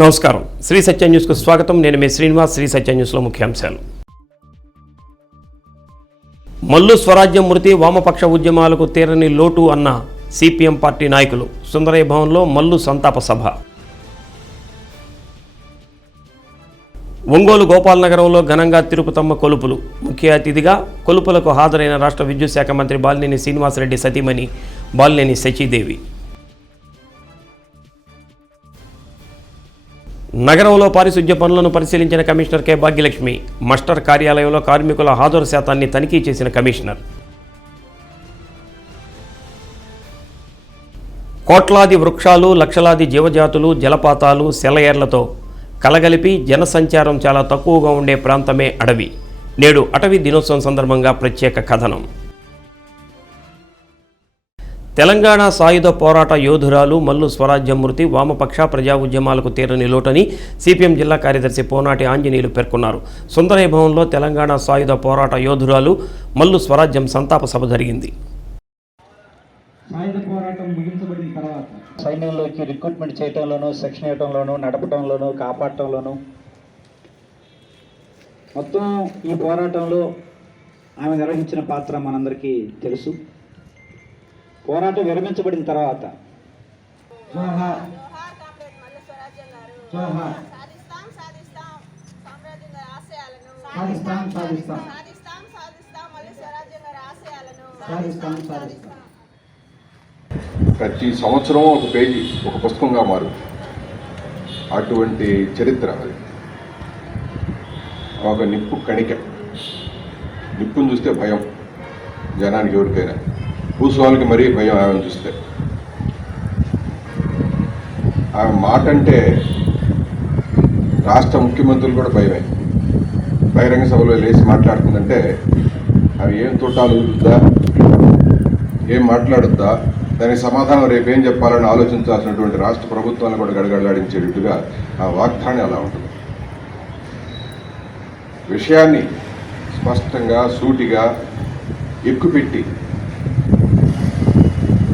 నమస్కారం. శ్రీ సత్య న్యూస్కు స్వాగతం. నేను మీ శ్రీనివాస్. శ్రీ సత్య న్యూస్లో ముఖ్యాంశాలు. మల్లు స్వరాజ్యం మృతి వామపక్ష ఉద్యమాలకు తీరని లోటు అన్న సిపిఎం పార్టీ నాయకులు. సుందరయ్య భవన్లో మల్లు సంతాప సభ. ఒంగోలు గోపాలనగరంలో ఘనంగా తిరుపతమ్మ కొలుపులు. ముఖ్య అతిథిగా కొలుపులకు హాజరైన రాష్ట్ర విద్యుత్ శాఖ మంత్రి బాలినేని శ్రీనివాసరెడ్డి సతీమణి బాలినేని సచీదేవి. నగరంలో పారిశుధ్య పనులను పరిశీలించిన కమిషనర్ కె భాగ్యలక్ష్మి. మస్టర్ కార్యాలయంలో కార్మికుల హాజరు శాతాన్ని తనిఖీ చేసిన కమిషనర్. కోట్లాది వృక్షాలు, లక్షలాది జీవజాతులు, జలపాతాలు, సెలయేర్లతో కలగలిపి జనసంచారం చాలా తక్కువగా ఉండే ప్రాంతమే అడవి. నేడు అటవీ దినోత్సవం సందర్భంగా ప్రత్యేక కథనం. తెలంగాణ సాయుధ పోరాట యోధురాలు మల్లు స్వరాజ్యం మృతి వామపక్ష ప్రజా ఉద్యమాలకు తీరని లోటని సిపిఎం జిల్లా కార్యదర్శి పోనాటి ఆంజనేయులు పేర్కొన్నారు. సుందరయ్య భవన్లో తెలంగాణ సాయుధ పోరాట యోధురాలు మల్లు స్వరాజ్యం సంతాప సభ జరిగింది. సాయుధ పోరాటం ముగించబడిన తర్వాత సైన్యంలోకి రిక్రూట్మెంట్ చేయడంలోనూ, శిక్షణ ఇవ్వడంలోనూ, నడపడంలోనూ, కాపాడటంలోనూ మొత్తం ఈ పోరాటంలో ఆమె నిర్వహించిన పాత్ర మనందరికీ తెలుసు. పోరాటం విరమించబడిన తర్వాత ప్రతి సంవత్సరం ఒక పేజీ, ఒక పుస్తకంగా మారు అటువంటి చరిత్ర. అది ఒక నిప్పు కణిక. నిప్పును చూస్తే భయం జనానికి, ఎవరికైనా. భూస్వామికి మరీ భయం ఆమెను చూస్తే. ఆమె మాట అంటే రాష్ట్ర ముఖ్యమంత్రులు కూడా భయమే. బహిరంగ సభలో లేచి మాట్లాడుతుందంటే ఆమె ఏం తోటాలు ఊరుద్దా, ఏం మాట్లాడుద్దా, దానికి సమాధానం రేపేం చెప్పాలని ఆలోచించాల్సినటువంటి రాష్ట్ర ప్రభుత్వాన్ని కూడా గడగడలాడించేటట్టుగా ఆ వాగ్దానం అలా ఉంటుంది. విషయాన్ని స్పష్టంగా, సూటిగా ఎక్కుపెట్టి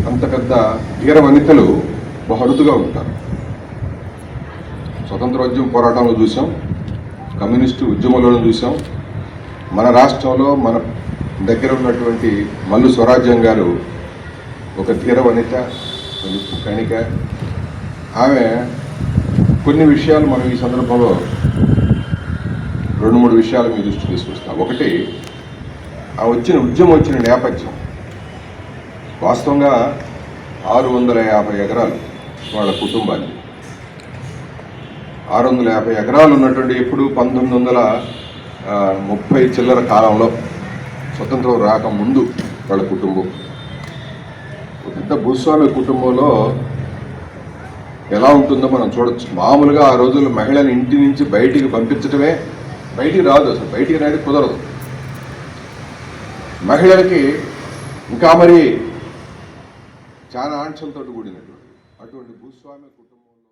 అంత పెద్ద ధీర వనితలు బహురుదుగా ఉంటారు. స్వతంత్రోద్యమ పోరాటంలో చూసాం, కమ్యూనిస్టు ఉద్యమంలోనూ చూసాం. మన రాష్ట్రంలో మన దగ్గర ఉన్నటువంటి మల్లు స్వరాజ్యం గారు ఒక ధీర వనిత, నిప్పు కణిక. ఆమె కొన్ని విషయాలు మనం ఈ సందర్భంలో 2-3 విషయాలు మీ దృష్టి తీసుకొస్తాం. ఒకటి, ఆ ఉద్యమం వచ్చిన నేపథ్యం. వాస్తవంగా 650 ఎకరాలు వాళ్ళ కుటుంబాన్ని. 650 ఎకరాలు ఉన్నటువంటి ఎప్పుడు 1930 చిల్లర కాలంలో, స్వతంత్రం రాకముందు వాళ్ళ కుటుంబం. పెద్ద భూస్వామి కుటుంబంలో ఎలా ఉంటుందో మనం చూడొచ్చు. మామూలుగా ఆ రోజుల్లో మహిళని ఇంటి నుంచి బయటికి పంపించడమే, బయటికి రాదు, అసలు బయటికి అనేది కుదరదు. మహిళలకి ఇంకా మరి చాలా ఆంక్షలతో కూడినటువంటి అటువంటి భూస్వామ్య కుటుంబంలో.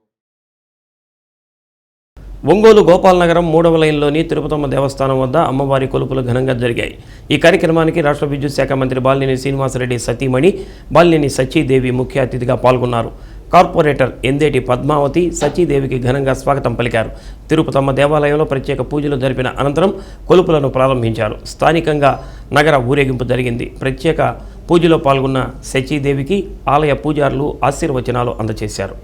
ఒంగోలు గోపాలనగరం 3వ లైన్లోని తిరుపతమ్మ దేవస్థానం వద్ద అమ్మవారి కొలుపులు ఘనంగా జరిగాయి. ఈ కార్యక్రమానికి రాష్ట్ర విద్యుత్ శాఖ మంత్రి బాలినేని శ్రీనివాసరెడ్డి సతీమణి బాలినేని సచీదేవి ముఖ్య అతిథిగా పాల్గొన్నారు. కార్పొరేటర్ ఎందేటి పద్మావతి సచీదేవికి ఘనంగా స్వాగతం పలికారు. తిరుపతమ్మ దేవాలయంలో ప్రత్యేక పూజలు జరిపిన అనంతరం కొలుపులను ప్రారంభించారు. స్థానికంగా నగర ఊరేగింపు జరిగింది. ప్రత్యేక పూజలో పాల్గొన్న సచీదేవికి ఆలయ పూజారులు ఆశీర్వచనాలు అందజేశారు.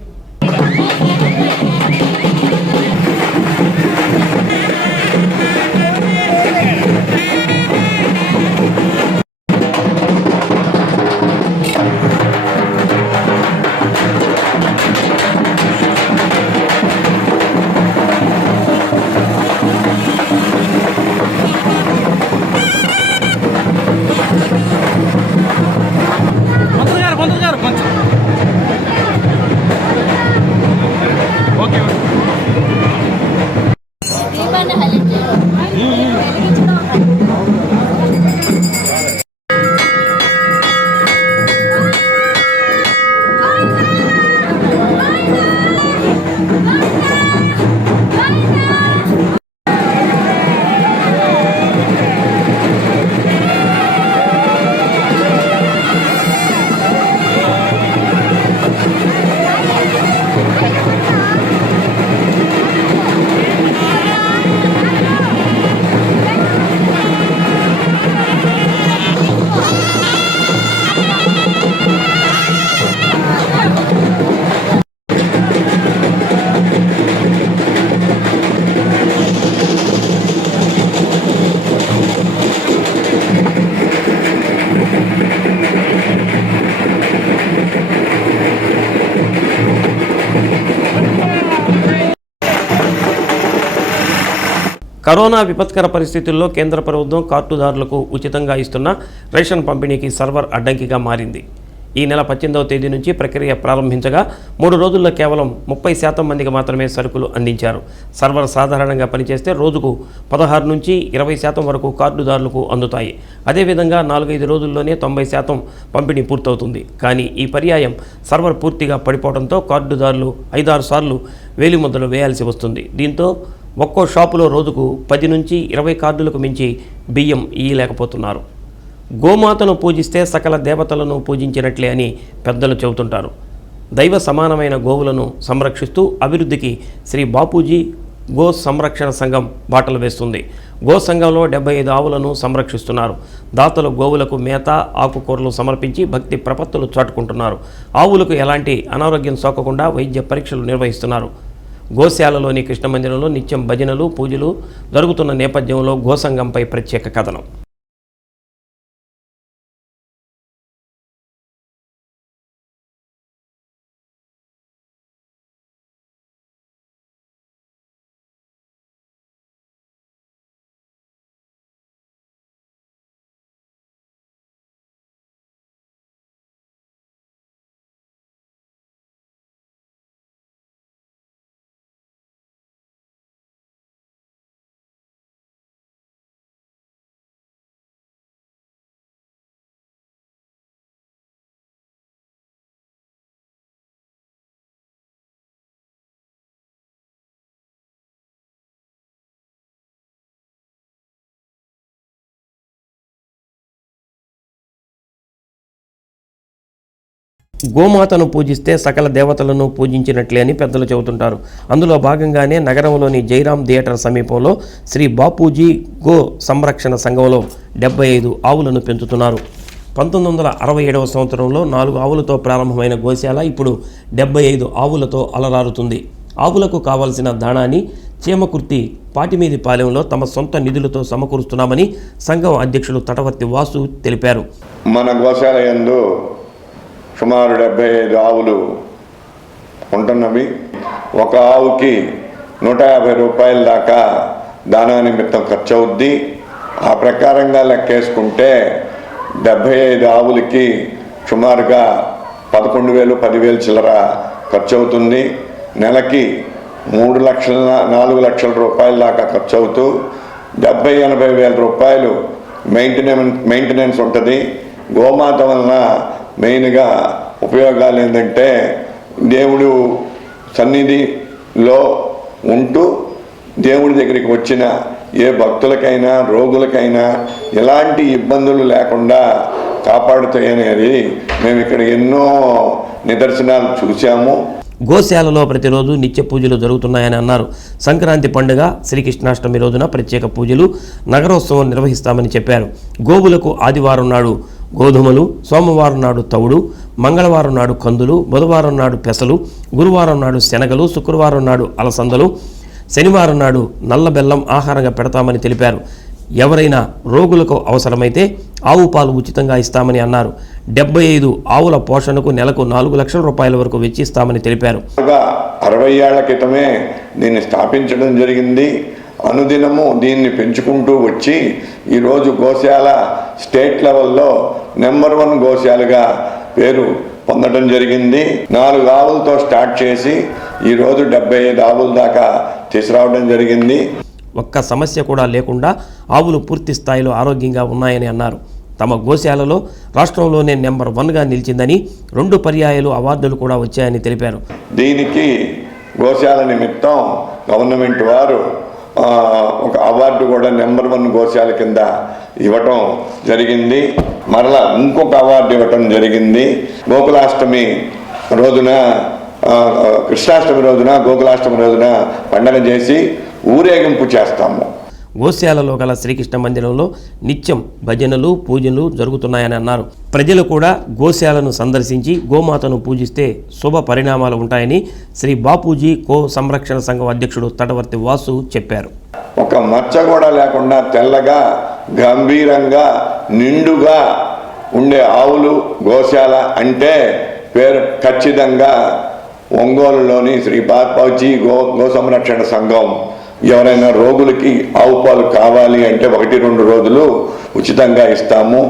కరోనా విపత్కర పరిస్థితుల్లో కేంద్ర ప్రభుత్వం కార్డుదారులకు ఉచితంగా ఇస్తున్న రేషన్ పంపిణీకి సర్వర్ అడ్డంకిగా మారింది. ఈ నెల 18వ తేదీ నుంచి ప్రక్రియ ప్రారంభించగా 3 రోజుల్లో కేవలం 30% మందికి మాత్రమే సరుకులు అందించారు. సర్వర్ సాధారణంగా పనిచేస్తే రోజుకు 16 నుంచి 20% వరకు కార్డుదారులకు అందుతాయి. అదేవిధంగా 4-5 రోజుల్లోనే 90% పంపిణీ పూర్తవుతుంది. కానీ ఈ పర్యాయం సర్వర్ పూర్తిగా పడిపోవడంతో కార్డుదారులు 5-6 సార్లు వేలిముద్రలు వేయాల్సి వస్తుంది. దీంతో ఒక్కో షాపులో రోజుకు 10 నుంచి 20 కార్డులకు మించి బియ్యం ఇయ్యలేకపోతున్నారు. గోమాతను పూజిస్తే సకల దేవతలను పూజించినట్లే అని పెద్దలు చెబుతుంటారు. దైవ సమానమైన గోవులను సంరక్షిస్తూ అభివృద్ధికి శ్రీ బాపూజీ గో సంరక్షణ సంఘం బాటలు వేస్తుంది. గో సంఘంలో 75 ఆవులను సంరక్షిస్తున్నారు. దాతలు గోవులకు మేత, ఆకుకూరలు సమర్పించి భక్తి ప్రపత్తులు చాటుకుంటున్నారు. ఆవులకు ఎలాంటి అనారోగ్యం సోకకుండా వైద్య పరీక్షలు నిర్వహిస్తున్నారు. గోశాలలోని కృష్ణ మందిరంలో నిత్యం భజనలు, పూజలు జరుగుతున్న నేపథ్యంలో గోసంఘంపై ప్రత్యేక కథనం. గోమాతను పూజిస్తే సకల దేవతలను పూజించినట్లే అని పెద్దలు చెబుతుంటారు. అందులో భాగంగానే నగరంలోని జైరాం థియేటర్ సమీపంలో శ్రీ బాపూజీ గో సంరక్షణ సంఘంలో 75 ఆవులను పెంచుతున్నారు. 1967వ సంవత్సరంలో 4 ఆవులతో ప్రారంభమైన గోశాల ఇప్పుడు 75 ఆవులతో అలరారుతుంది. ఆవులకు కావాల్సిన దాణాన్ని చీమకుర్తి పాటిమీది పాలెంలో తమ సొంత నిధులతో సమకూరుస్తున్నామని సంఘం అధ్యక్షులు తటవర్తి వాసు తెలిపారు. మన గోశాల యందు సుమారు 75 ఆవులు ఉంటున్నవి. ఒక ఆవుకి 150 రూపాయల దాకా దానా నిమిత్తం ఖర్చు అవుద్ది. ఆ ప్రకారంగా లెక్కేసుకుంటే 75 ఆవులకి సుమారుగా 11,000 10,000 చిల్లర ఖర్చు అవుతుంది. నెలకి 4 లక్షల రూపాయల దాకా ఖర్చు అవుతూ 70-80 వేల రూపాయలు మెయింటెనెన్స్ ఉంటుంది. గోమాత వలన మెయిన్గా ఉపయోగాలు ఏంటంటే దేవుడు సన్నిధిలో ఉంటూ దేవుడి దగ్గరికి వచ్చిన ఏ భక్తులకైనా రోగులకైనా ఎలాంటి ఇబ్బందులు లేకుండా కాపాడుతాయనేది మేము ఇక్కడ ఎన్నో నిదర్శనాలు చూసాము. గోశాలలో ప్రతిరోజు నిత్య పూజలు జరుగుతున్నాయని అన్నారు. సంక్రాంతి పండుగ, శ్రీకృష్ణాష్టమి రోజున ప్రత్యేక పూజలు, నగరోత్సవం నిర్వహిస్తామని చెప్పారు. గోవులకు ఆదివారం నాడు గోధుమలు, సోమవారం నాడు తవుడు, మంగళవారం నాడు కందులు, బుధవారం నాడు పెసలు, గురువారం నాడు శనగలు, శుక్రవారం నాడు అలసందలు, శనివారం నాడు నల్ల బెల్లం ఆహారంగా పెడతామని తెలిపారు. ఎవరైనా రోగులకు అవసరమైతే ఆవు పాలు ఉచితంగా ఇస్తామని అన్నారు. 75 ఆవుల పోషణకు నెలకు 4 లక్షల రూపాయల వరకు వెచ్చిస్తామని తెలిపారు. 60 ఏళ్ల క్రితమే దీన్ని స్థాపించడం జరిగింది. అనుదినము దీన్ని పెంచుకుంటూ వచ్చి ఈరోజు గోశాల స్టేట్ లెవెల్లో నెంబర్ 1 గోశాలగా పేరు పొందడం జరిగింది. 4 ఆవులతో స్టార్ట్ చేసి ఈరోజు 75 ఆవుల దాకా తీసుకురావడం జరిగింది. ఒక్క సమస్య కూడా లేకుండా ఆవులు పూర్తి స్థాయిలో ఆరోగ్యంగా ఉన్నాయని అన్నారు. తమ గోశాలలో రాష్ట్రంలోనే నెంబర్ 1గా నిలిచిందని, 2 పర్యాయాలు అవార్డులు కూడా వచ్చాయని తెలిపారు. దీనికి గోశాల నిమిత్తం గవర్నమెంట్ వారు ఒక అవార్డు కూడా నెంబర్ 1 గోశాల కింద ఇవ్వటం జరిగింది. మరలా ఇంకొక అవార్డు ఇవ్వటం జరిగింది. గోకులాష్టమి రోజున, కృష్ణాష్టమి రోజున, గోకులాష్టమి రోజున పండగ చేసి ఊరేగింపు చేస్తాము. గోశాలలో గల శ్రీకృష్ణ మందిరంలో నిత్యం భజనలు, పూజలు జరుగుతున్నాయని అన్నారు. ప్రజలు కూడా గోశాలను సందర్శించి గోమాతను పూజిస్తే శుభ పరిణామాలు ఉంటాయని శ్రీ బాపూజీ గో సంరక్షణ సంఘం అధ్యక్షుడు తటవర్తి వాసు చెప్పారు. ఒక మచ్చ కూడా లేకుండా తెల్లగా, గంభీరంగా, నిండుగా ఉండే ఆవులు గోశాల అంటే పేరు ఖచ్చితంగా ఒంగోలులోని శ్రీ పాత్పాజీ గో సంరక్షణ సంఘం ఎవరైనా రోగులకి ఆవు పాలు కావాలి అంటే 1-2 రోజులు ఉచితంగా ఇస్తాము.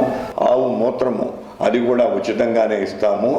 ఆవు మూత్రము అది కూడా ఉచితంగానే ఇస్తాము.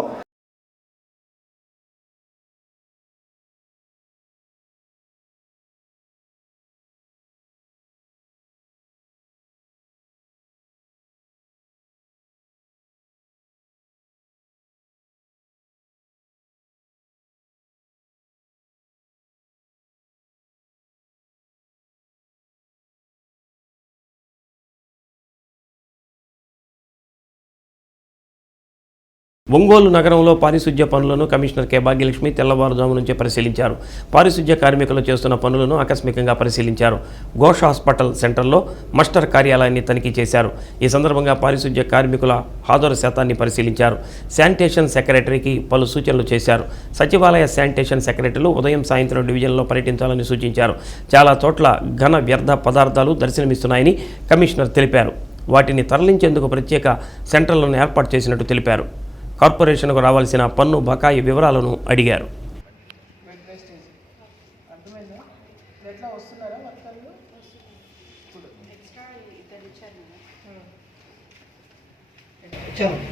ఒంగోలు నగరంలో పారిశుధ్య పనులను కమిషనర్ కె భాగ్యలక్ష్మి తెల్లవారుజాము నుంచే పరిశీలించారు. పారిశుధ్య కార్మికులు చేస్తున్న పనులను ఆకస్మికంగా పరిశీలించారు. ఘోష్ హాస్పిటల్ సెంటర్లో మస్టర్ కార్యాలయాన్ని తనిఖీ చేశారు. ఈ సందర్భంగా పారిశుధ్య కార్మికుల హాజరు శాతాన్ని పరిశీలించారు. శానిటేషన్ సెక్రటరీకి పలు సూచనలు చేశారు. సచివాలయ శానిటేషన్ సెక్రటరీలు ఉదయం సాయంత్రం డివిజన్లో పర్యటించాలని సూచించారు. చాలా చోట్ల ఘన వ్యర్థ పదార్థాలు దర్శనమిస్తున్నాయని కమిషనర్ తెలిపారు. వాటిని తరలించేందుకు ప్రత్యేక సెంటర్లను ఏర్పాటు చేసినట్టు తెలిపారు. కార్పొరేషన్కు రావాల్సిన పన్ను బకాయి వివరాలను అడిగారు. వచ్చారండి.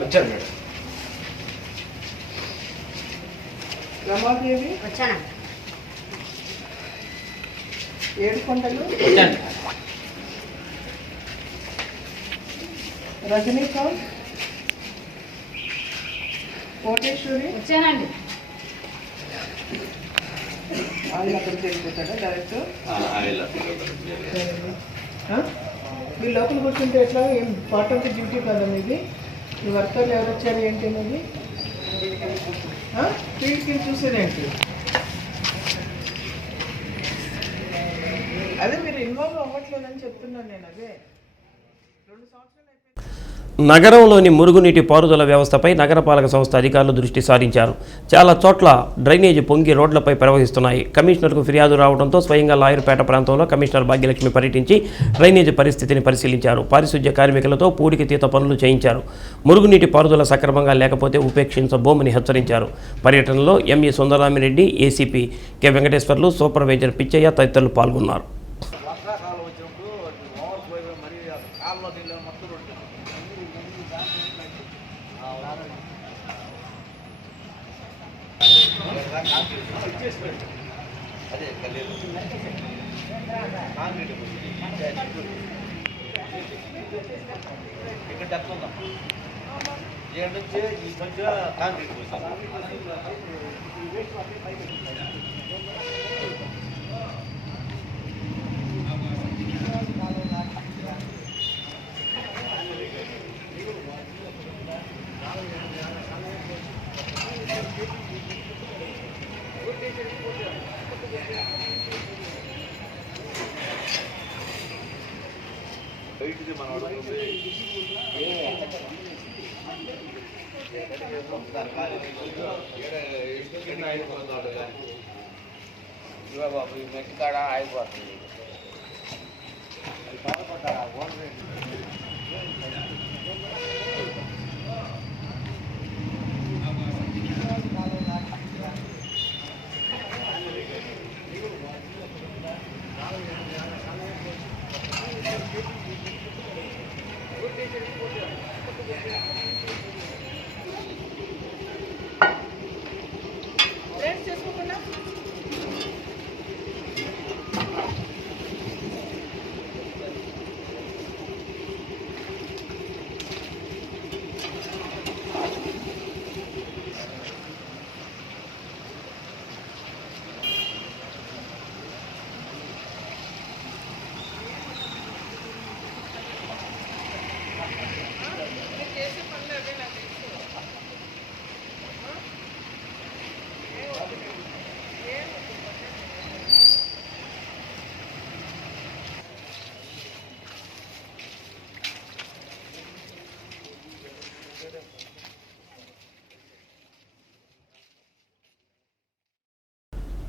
వచ్చారు మేడం. రమాదేవి వచ్చాను. ఏడుకొండలు వచ్చాను. రజనీకాంత్ కోటేశ్వరి వచ్చానండి. ఆయన అక్కడికి వెళ్ళిపోతాడా డైరెక్ట్? మీరు లోపల కూర్చుంటే ఎట్లా? ఏం పార్ట్ ఆఫ్ ది డ్యూటీ కదా మీది? మీ వర్కర్లు ఎవరు వచ్చారు ఏంటి అనేది ఫీల్డ్కి చూసేదేంటి? అదే మీరు ఇన్వాల్వ్ అవ్వట్లేదని చెప్తున్నాను నేను. అదే 2 సంవత్సరాలు నగరంలోని మురుగునీటి పారుదల వ్యవస్థపై నగరపాలక సంస్థ అధికారులు దృష్టి సారించారు. చాలా చోట్ల డ్రైనేజీ పొంగి రోడ్లపై ప్రవహిస్తున్నాయి. కమిషనర్కు ఫిర్యాదు రావడంతో స్వయంగా లాయర్పేట ప్రాంతంలో కమిషనర్ భాగ్యలక్ష్మి పర్యటించి డ్రైనేజీ పరిస్థితిని పరిశీలించారు. పారిశుధ్య కార్మికులతో పూడికి తీత పనులు చేయించారు. మురుగునీటి పారుదల సక్రమంగా లేకపోతే ఉపేక్షించబోమని హెచ్చరించారు. పర్యటనలో ME Sundararamireddy, ACP K Venkateswarlu, supervisor Pichaiah తదితరులు పాల్గొన్నారు.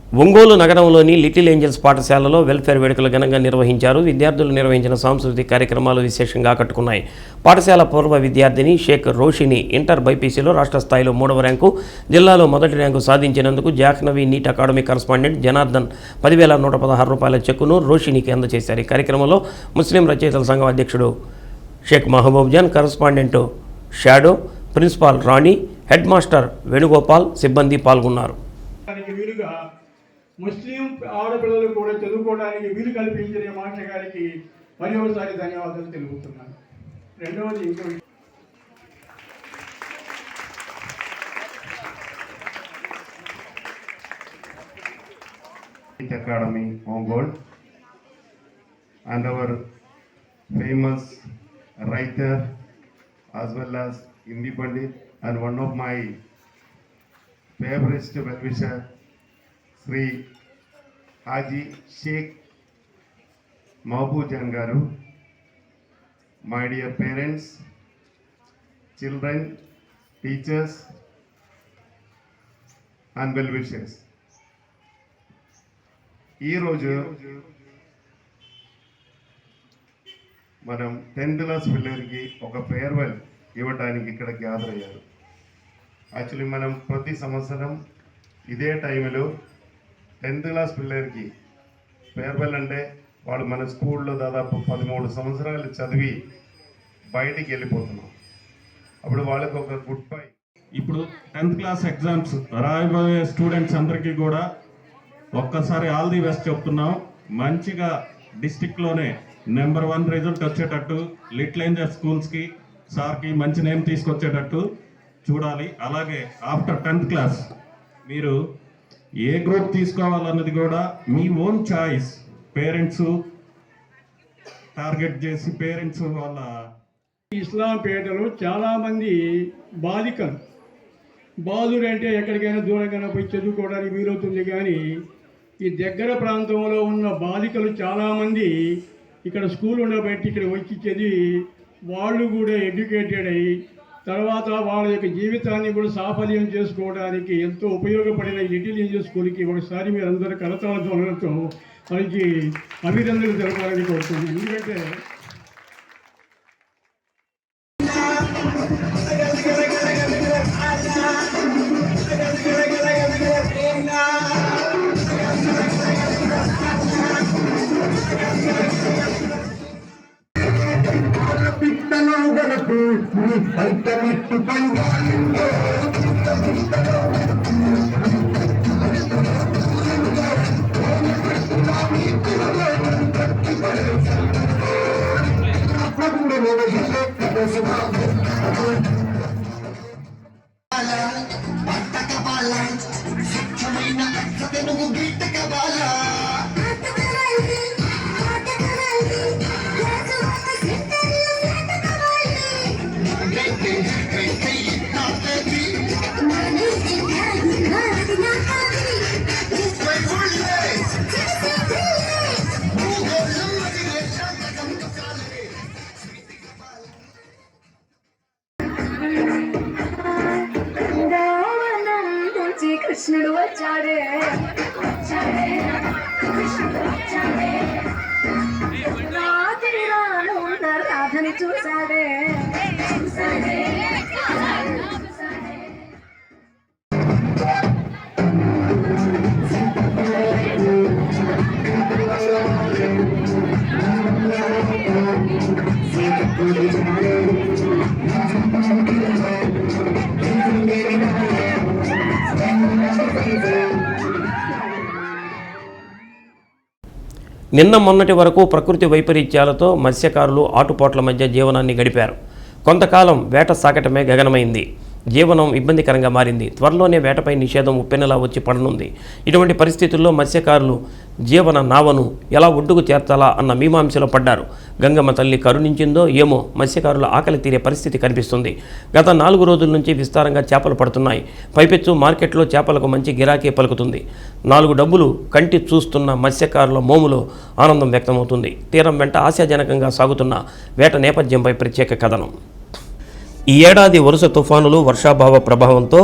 ఒంగోలు నగరంలోని లిటిల్ ఏంజల్స్ పాఠశాలలో వెల్ఫేర్ వేడుకలు ఘనంగా నిర్వహించారు. విద్యార్థులు నిర్వహించిన సాంస్కృతిక కార్యక్రమాలు విశేషంగా ఆకట్టుకున్నాయి. పాఠశాల పూర్వ విద్యార్థిని షేక్ రోషిని ఇంటర్ బైపీసీలో రాష్ట్ర స్థాయిలో 3వ ర్యాంకు, జిల్లాలో మొదటి ర్యాంకు సాధించినందుకు Jahnavi NEET academy correspondent Janardhan 10,116 రూపాయల చెక్కును రోషినికి అందజేశారు. ఈ కార్యక్రమంలో ముస్లిం రచయితల సంఘం అధ్యక్షుడు Sheikh Mahaboob Jan, correspondent Shadow, principal Rani, head master Venugopal, సిబ్బంది పాల్గొన్నారు. ముస్లిం ఆడపిల్లలు కూడా చదువుకోవడానికి వీలు కల్పించిన మాస్టర్ గారికి మరి ఒకసారి ధన్యవాదాలు తెలుపుతున్నాను. రెండవది Academy Ongole and our famous writer as well as Hindi Pandit and one of my favorite well-wisher Sri Haji Sheikh Mahbub Jan Garu, my dear parents, children, teachers and well-wishers. ఈ రోజు మనం 10th class పిల్లలకి ఒక farewell ఇవ్వడానికి ఇక్కడ gather అయ్యారు. Actually మనం ప్రతి సంవత్సరం ఇదే టైంలో 10th క్లాస్ పిల్లలకి ఫేర్వెల్ అంటే వాళ్ళు మన స్కూల్లో దాదాపు 13 సంవత్సరాలు చదివి బయటికి వెళ్ళిపోతున్నాం. అప్పుడు వాళ్ళకి ఒక గుడ్ బై. ఇప్పుడు 10th క్లాస్ ఎగ్జామ్స్ రాయబోయే స్టూడెంట్స్ అందరికీ కూడా ఒక్కసారి ఆల్ ది బెస్ట్ చెప్తున్నాం. మంచిగా డిస్టిక్లోనే నెంబర్ 1 రిజల్ట్ వచ్చేటట్టు లిటిల్ ఏంజల్స్ స్కూల్స్కి సార్కి మంచి నేమ్ తీసుకొచ్చేటట్టు చూడాలి. అలాగే ఆఫ్టర్ 10th క్లాస్ మీరు ఏ గ్రూప్ తీసుకోవాలన్నది కూడా మీ ఓన్ చాయిస్. పేరెంట్స్ టార్గెట్ చేసి పేరెంట్స్ వాళ్ళ ఇస్లాంపేటలో చాలామంది బాలురు అంటే ఎక్కడికైనా దూరంగా పోయి చదువుకోవడానికి వీలవుతుంది. కానీ ఈ దగ్గర ప్రాంతంలో ఉన్న బాలికలు చాలామంది ఇక్కడ స్కూల్ ఉండబట్టి ఇక్కడ వచ్చి చదివి వాళ్ళు కూడా ఎడ్యుకేటెడ్ అయ్యి తర్వాత వాళ్ళ యొక్క జీవితాన్ని కూడా సాఫల్యం చేసుకోవడానికి ఎంతో ఉపయోగపడిన లిటిల్ ఏంజల్స్ స్కూల్కి ఒకసారి మీరు అందరూ కరతాళ ధ్వనులతో మనకి అభినందనలు జరపాలని కోరుతున్నాను. ఎందుకంటే కృష్ణుడు వచ్చాడే రాత్రి రాధని చూసాడే. నిన్న మొన్నటి వరకు ప్రకృతి వైపరీత్యాలతో మత్స్యకారులు ఆటుపోట్ల మధ్య జీవనాన్ని గడిపారు. కొంతకాలం వేట సాగటమే గగనమైంది. జీవనం ఇబ్బందికరంగా మారింది. త్వరలోనే వేటపై నిషేధం ఉప్పెనలా వచ్చి పడనుంది. ఇటువంటి పరిస్థితుల్లో మత్స్యకారులు జీవన నావను ఎలా ఒడ్డుకు చేర్చాలా అన్న మీమాంసలో పడ్డారు. గంగమ్మ తల్లి కరుణించిందో ఏమో మత్స్యకారుల ఆకలి తీరే పరిస్థితి కనిపిస్తుంది. గత 4 రోజుల నుంచి విస్తారంగా చేపలు పడుతున్నాయి. పైపెచ్చు మార్కెట్లో చేపలకు మంచి గిరాకీ పలుకుతుంది. 4 డబ్బులు కంటి చూస్తున్న మత్స్యకారుల మోములో ఆనందం వ్యక్తమవుతుంది. తీరం వెంట ఆశాజనకంగా సాగుతున్న వేట నేపథ్యంపై ప్రత్యేక కథనం. ఈ ఏడాది వరుస తుఫానులు వర్షాభావ ప్రభావంతో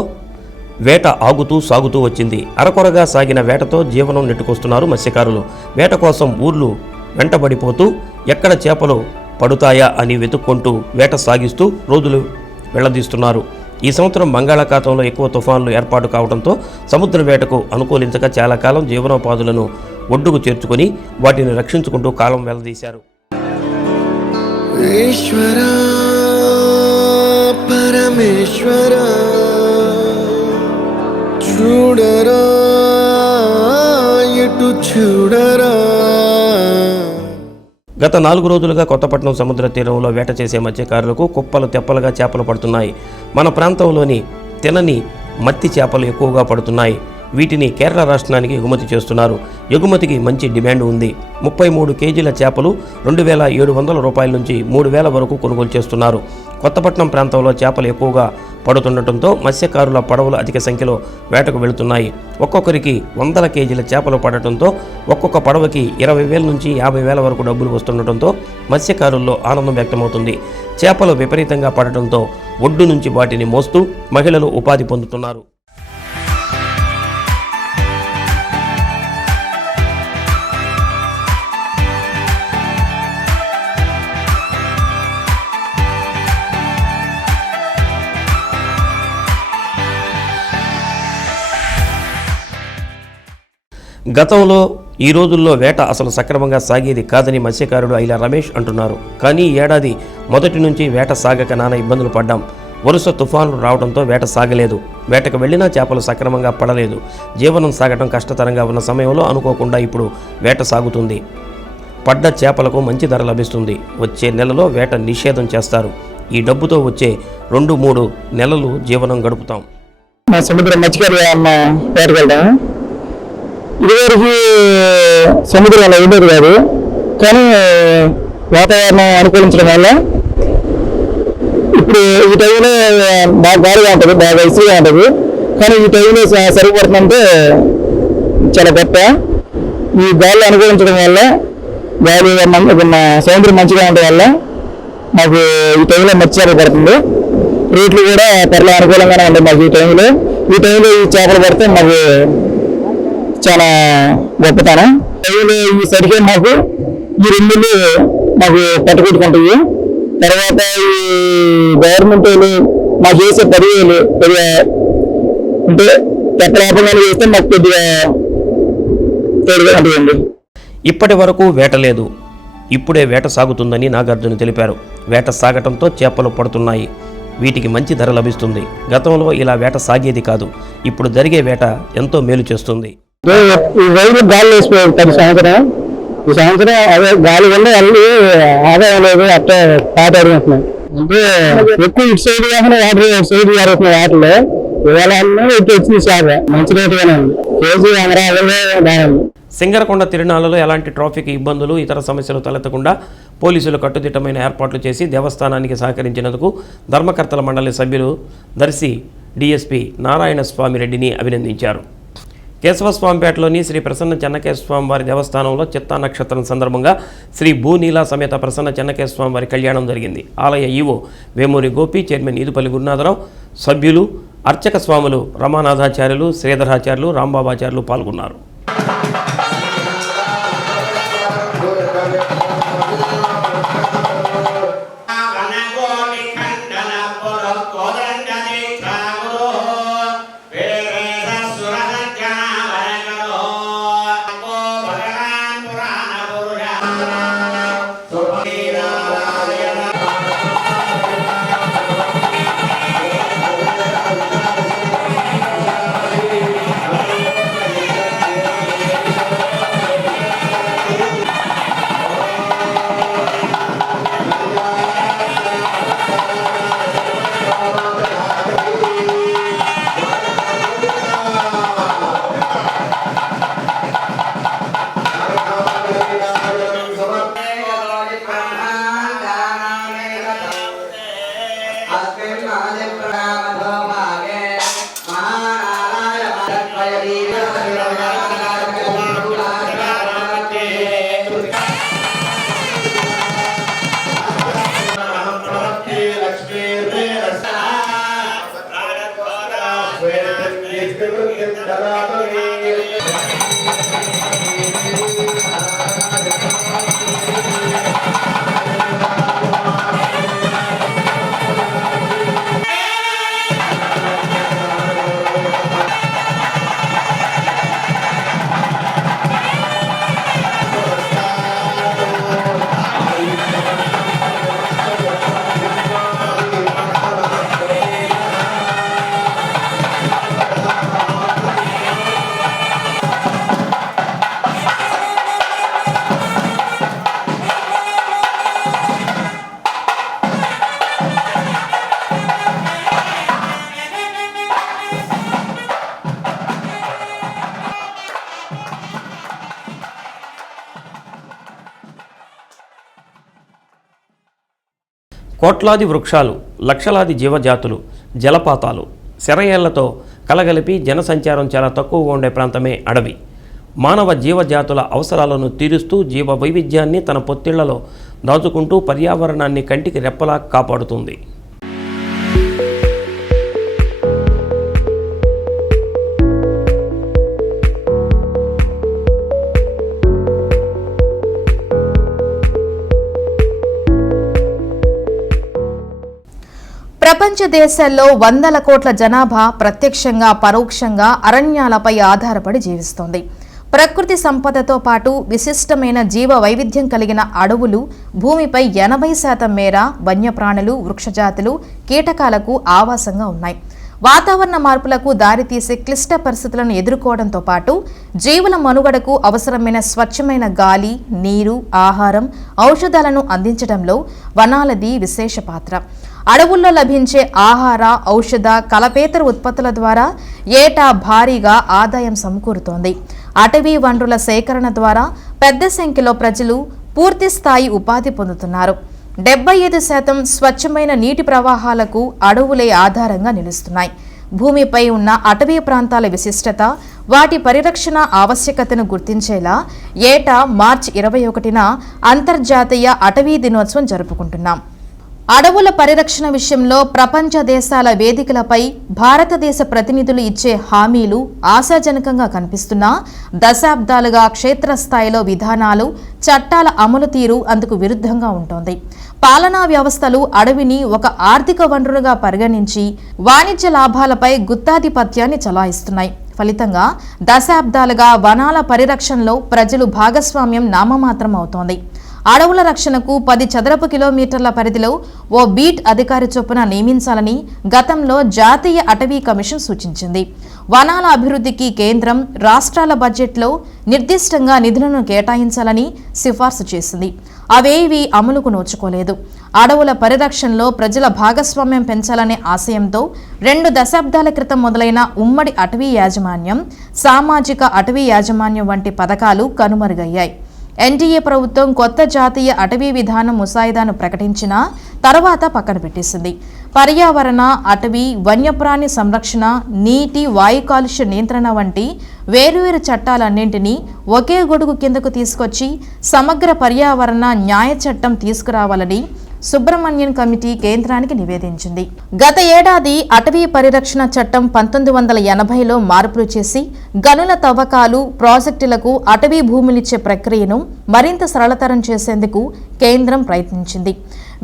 వేట ఆగుతూ సాగుతూ వచ్చింది. అరకొరగా సాగిన వేటతో జీవనం నెట్టుకొస్తున్నారు మత్స్యకారులు. వేట కోసం ఊర్లు వెంటబడిపోతూ ఎక్కడ చేపలు పడుతాయా అని వెతుక్కుంటూ వేట సాగిస్తూ రోజులు వెళ్లదీస్తున్నారు. ఈ సంవత్సరం బంగాళాఖాతంలో ఎక్కువ తుఫాన్లు ఏర్పాటు కావడంతో సముద్ర వేటకు అనుకూలించక చాలా కాలం జీవనోపాధులను ఒడ్డుకు చేర్చుకొని వాటిని రక్షించుకుంటూ కాలం వెళ్లదీశారు. ఈశ్వరా పరమేశ్వరా చూడరా ఎటు చూడరా. గత 4 రోజులుగా కొత్తపట్నం సముద్ర తీరంలో వేట చేసే మత్స్యకారులకు కుప్పలు తెప్పలుగా చేపలు పడుతున్నాయి. మన ప్రాంతంలోని తినని మత్తి చేపలు ఎక్కువగా పడుతున్నాయి. వీటిని కేరళ రాష్ట్రానికి ఎగుమతి చేస్తున్నారు. ఎగుమతికి మంచి డిమాండ్ ఉంది. 33 కేజీల చేపలు 2,700 రూపాయల నుంచి 3,000 వరకు కొనుగోలు చేస్తున్నారు. కొత్తపట్నం ప్రాంతంలో చేపలు ఎక్కువగా పడుతుండటంతో మత్స్యకారుల పడవలు అధిక సంఖ్యలో వేటకు వెళుతున్నాయి. ఒక్కొక్కరికి 100 కేజీల చేపలు పడటంతో ఒక్కొక్క పడవకి 20,000 నుంచి 50,000 వరకు డబ్బులు వస్తుండటంతో మత్స్యకారుల్లో ఆనందం వ్యక్తమవుతుంది. చేపలు విపరీతంగా పడటంతో ఒడ్డు నుంచి వాటిని మోస్తూ మహిళలు ఉపాధి పొందుతున్నారు. గతంలో ఈ రోజుల్లో వేట అసలు సక్రమంగా సాగేది కాదని మత్స్యకారుడు ఐలా రమేష్ అంటున్నారు. కానీ ఈ ఏడాది మొదటి నుంచి వేట సాగక నానా ఇబ్బందులు పడ్డాం. వరుస తుఫాన్లు రావడంతో వేట సాగలేదు. వేటకు వెళ్ళినా చేపలు సక్రమంగా పడలేదు. జీవనం సాగటం కష్టతరంగా ఉన్న సమయంలో అనుకోకుండా ఇప్పుడు వేట సాగుతుంది. పడ్డ చేపలకు మంచి ధర లభిస్తుంది. వచ్చే నెలలో వేట నిషేధం చేస్తారు. ఈ డబ్బుతో వచ్చే 2-3 నెలలు జీవనం గడుపుతాం. మా సముద్రం మత్స్యకారు వేటకెళ్తాం. ఇదివరకు సముద్రం అలా ఉండేది కాదు, కానీ వాతావరణం అనుకూలించడం వల్ల ఇప్పుడు ఈ టైంలో బాగా గాలిగా ఉంటుంది, బాగా ఇసుగా ఉంటుంది. కానీ ఈ టైంలో సరిపడుతుందంటే చాలా గొప్ప. ఈ గాలి అనుకూలించడం వల్ల గాలి సముద్రం మంచిగా ఉండడం వల్ల మాకు ఈ టైంలో మత్స్యాలు పడుతుంది. రేట్లు కూడా పర్ల అనుకూలంగానే ఉంటాయి మాకు ఈ టైంలో. ఈ చేపలు పడితే మాకు చాలా గొప్పతనం. ఈ సరిగ్గా మాకు ఈ 2 మాకు పట్టుకుంటుకుంటాయి. తర్వాత ఈ గవర్నమెంట్ మాకు చేసే 10,000 కొద్దిగా అంటే తెప్పలాపంగా చేస్తే మాకు కొద్దిగా తోడుగా ఉంటుందండి. ఇప్పటి వరకు వేట లేదు. ఇప్పుడే వేట సాగుతుందని నాగార్జున తెలిపారు. వేట సాగటంతో చేపలు పడుతున్నాయి. వీటికి మంచి ధర లభిస్తుంది. గతంలో ఇలా వేట సాగేది కాదు. ఇప్పుడు జరిగే వేట ఎంతో మేలు చేస్తుంది. ఈ రైలు గాలి వేసిపోయారు ఈ సంవత్సరం అదే గాలి వల్ల అల్లి ఆదాయం లేదు. అట్లా పాట అడుగుతున్నాయి అంటే ఎక్కువ ఇటు సైడ్ కాకుండా వాటర్ సైడ్ జరుగుతున్నాయి. వాటిలో ఇవాళ ఇటు వచ్చింది చేప మంచి రేటుగానే ఉంది. కేజీ 150 బాగుంది. సింగరకొండ తిరునాళ్లలో ఎలాంటి ట్రాఫిక్ ఇబ్బందులు ఇతర సమస్యలు తలెత్తకుండా పోలీసులు కట్టుదిట్టమైన ఏర్పాట్లు చేసి దేవస్థానానికి సహకరించినందుకు ధర్మకర్తల మండలి సభ్యులు దర్శి డిఎస్పి నారాయణ స్వామి రెడ్డిని అభినందించారు. కేశవస్వామిపేటలోని శ్రీ ప్రసన్న చెన్నకేశవస్వామి వారి దేవస్థానంలో చిత్తా నక్షత్రం సందర్భంగా శ్రీ భూనీల సమేత ప్రసన్న చెన్నకేశవస్వామి వారి కళ్యాణం జరిగింది. ఆలయ ఈవో వేమూరి గోపి, చైర్మన్ ఈదుపల్లి గురునాథరావు, సభ్యులు, అర్చక స్వాములు రమానాథాచార్యులు, శ్రీధరాచార్యులు, రాంబాబాచార్యులు పాల్గొన్నారు. కోట్లాది వృక్షాలు, లక్షలాది జీవజాతులు, జలపాతాలు, సెరయేళ్లతో కలగలిపి జనసంచారం చాలా తక్కువగా ఉండే ప్రాంతమే అడవి. మానవ జీవజాతుల అవసరాలను తీరుస్తూ జీవ వైవిధ్యాన్ని తన పొత్తిళ్లలో దాచుకుంటూ పర్యావరణాన్ని కంటికి రెప్పలా కాపాడుతుంది. ప్రపంచ దేశాల్లో వందల కోట్ల జనాభా ప్రత్యక్షంగా పరోక్షంగా అరణ్యాలపై ఆధారపడి జీవిస్తోంది. ప్రకృతి సంపదతో పాటు విశిష్టమైన జీవ వైవిధ్యం కలిగిన అడవులు భూమిపై 80% మేర వన్యప్రాణులు, వృక్షజాతులు, కీటకాలకు ఆవాసంగా ఉన్నాయి. వాతావరణ మార్పులకు దారితీసే క్లిష్ట పరిస్థితులను ఎదుర్కోవడంతో పాటు జీవుల మనుగడకు అవసరమైన స్వచ్ఛమైన గాలి, నీరు, ఆహారం, ఔషధాలను అందించడంలో వనాలది విశేష పాత్ర. అడవుల్లో లభించే ఆహార, ఔషధ, కలపేతర ఉత్పత్తుల ద్వారా ఏటా భారీగా ఆదాయం సమకూరుతోంది. అటవీ వనరుల సేకరణ ద్వారా పెద్ద సంఖ్యలో ప్రజలు పూర్తి స్థాయి ఉపాధి పొందుతున్నారు. 75% స్వచ్ఛమైన నీటి ప్రవాహాలకు అడవులే ఆధారంగా నిలుస్తున్నాయి. భూమిపై ఉన్న అటవీ ప్రాంతాల విశిష్టత, వాటి పరిరక్షణ ఆవశ్యకతను గుర్తించేలా ఏటా మార్చి 21న అంతర్జాతీయ అటవీ దినోత్సవం జరుపుకుంటున్నాం. అడవుల పరిరక్షణ విషయంలో ప్రపంచ దేశాల వేదికలపై భారతదేశ ప్రతినిధులు ఇచ్చే హామీలు ఆశాజనకంగా కనిపిస్తున్నా దశాబ్దాలుగా క్షేత్రస్థాయిలో విధానాలు, చట్టాల అమలు తీరు అందుకు విరుద్ధంగా ఉంటోంది. పాలనా వ్యవస్థలు అడవిని ఒక ఆర్థిక వనరుగా పరిగణించి వాణిజ్య లాభాలపై గుత్తాధిపత్యాన్ని చలాయిస్తున్నాయి. ఫలితంగా దశాబ్దాలుగా వనాల పరిరక్షణలో ప్రజలు భాగస్వామ్యం నామమాత్రం అవుతోంది. అడవుల రక్షణకు 10 చదరపు కిలోమీటర్ల పరిధిలో ఓ బీట్ అధికారి చొప్పున నియమించాలని గతంలో జాతీయ అటవీ కమిషన్ సూచించింది. వనాల అభివృద్ధికి కేంద్రం, రాష్ట్రాల బడ్జెట్లో నిర్దిష్టంగా నిధులను కేటాయించాలని సిఫార్సు చేసింది. అవేవీ అమలుకు నోచుకోలేదు. అడవుల పరిరక్షణలో ప్రజల భాగస్వామ్యం పెంచాలనే ఆశయంతో 2 దశాబ్దాల క్రితం మొదలైన ఉమ్మడి అటవీ యాజమాన్యం, సామాజిక అటవీ యాజమాన్యం వంటి పథకాలు కనుమరుగయ్యాయి. ఎన్డీఏ ప్రభుత్వం కొత్త జాతీయ అటవీ విధానం ముసాయిదాను ప్రకటించిన తర్వాత పక్కన పెట్టేసింది. పర్యావరణ, అటవీ, వన్యప్రాణి సంరక్షణ, నీటి, వాయు కాలుష్య నియంత్రణ వంటి వేరువేరు చట్టాలన్నింటినీ ఒకే గొడుగు కిందకు తీసుకొచ్చి సమగ్ర పర్యావరణ న్యాయ చట్టం తీసుకురావాలని సుబ్రహ్మణ్యన్ కమిటీ కేంద్రానికి నివేదించింది. గత ఏడాది అటవీ పరిరక్షణ చట్టం 1980లో మార్పులు చేసి గనుల తవ్వకాలు, ప్రాజెక్టులకు అటవీ భూములిచ్చే ప్రక్రియను మరింత సరళతరం చేసేందుకు కేంద్రం ప్రయత్నించింది.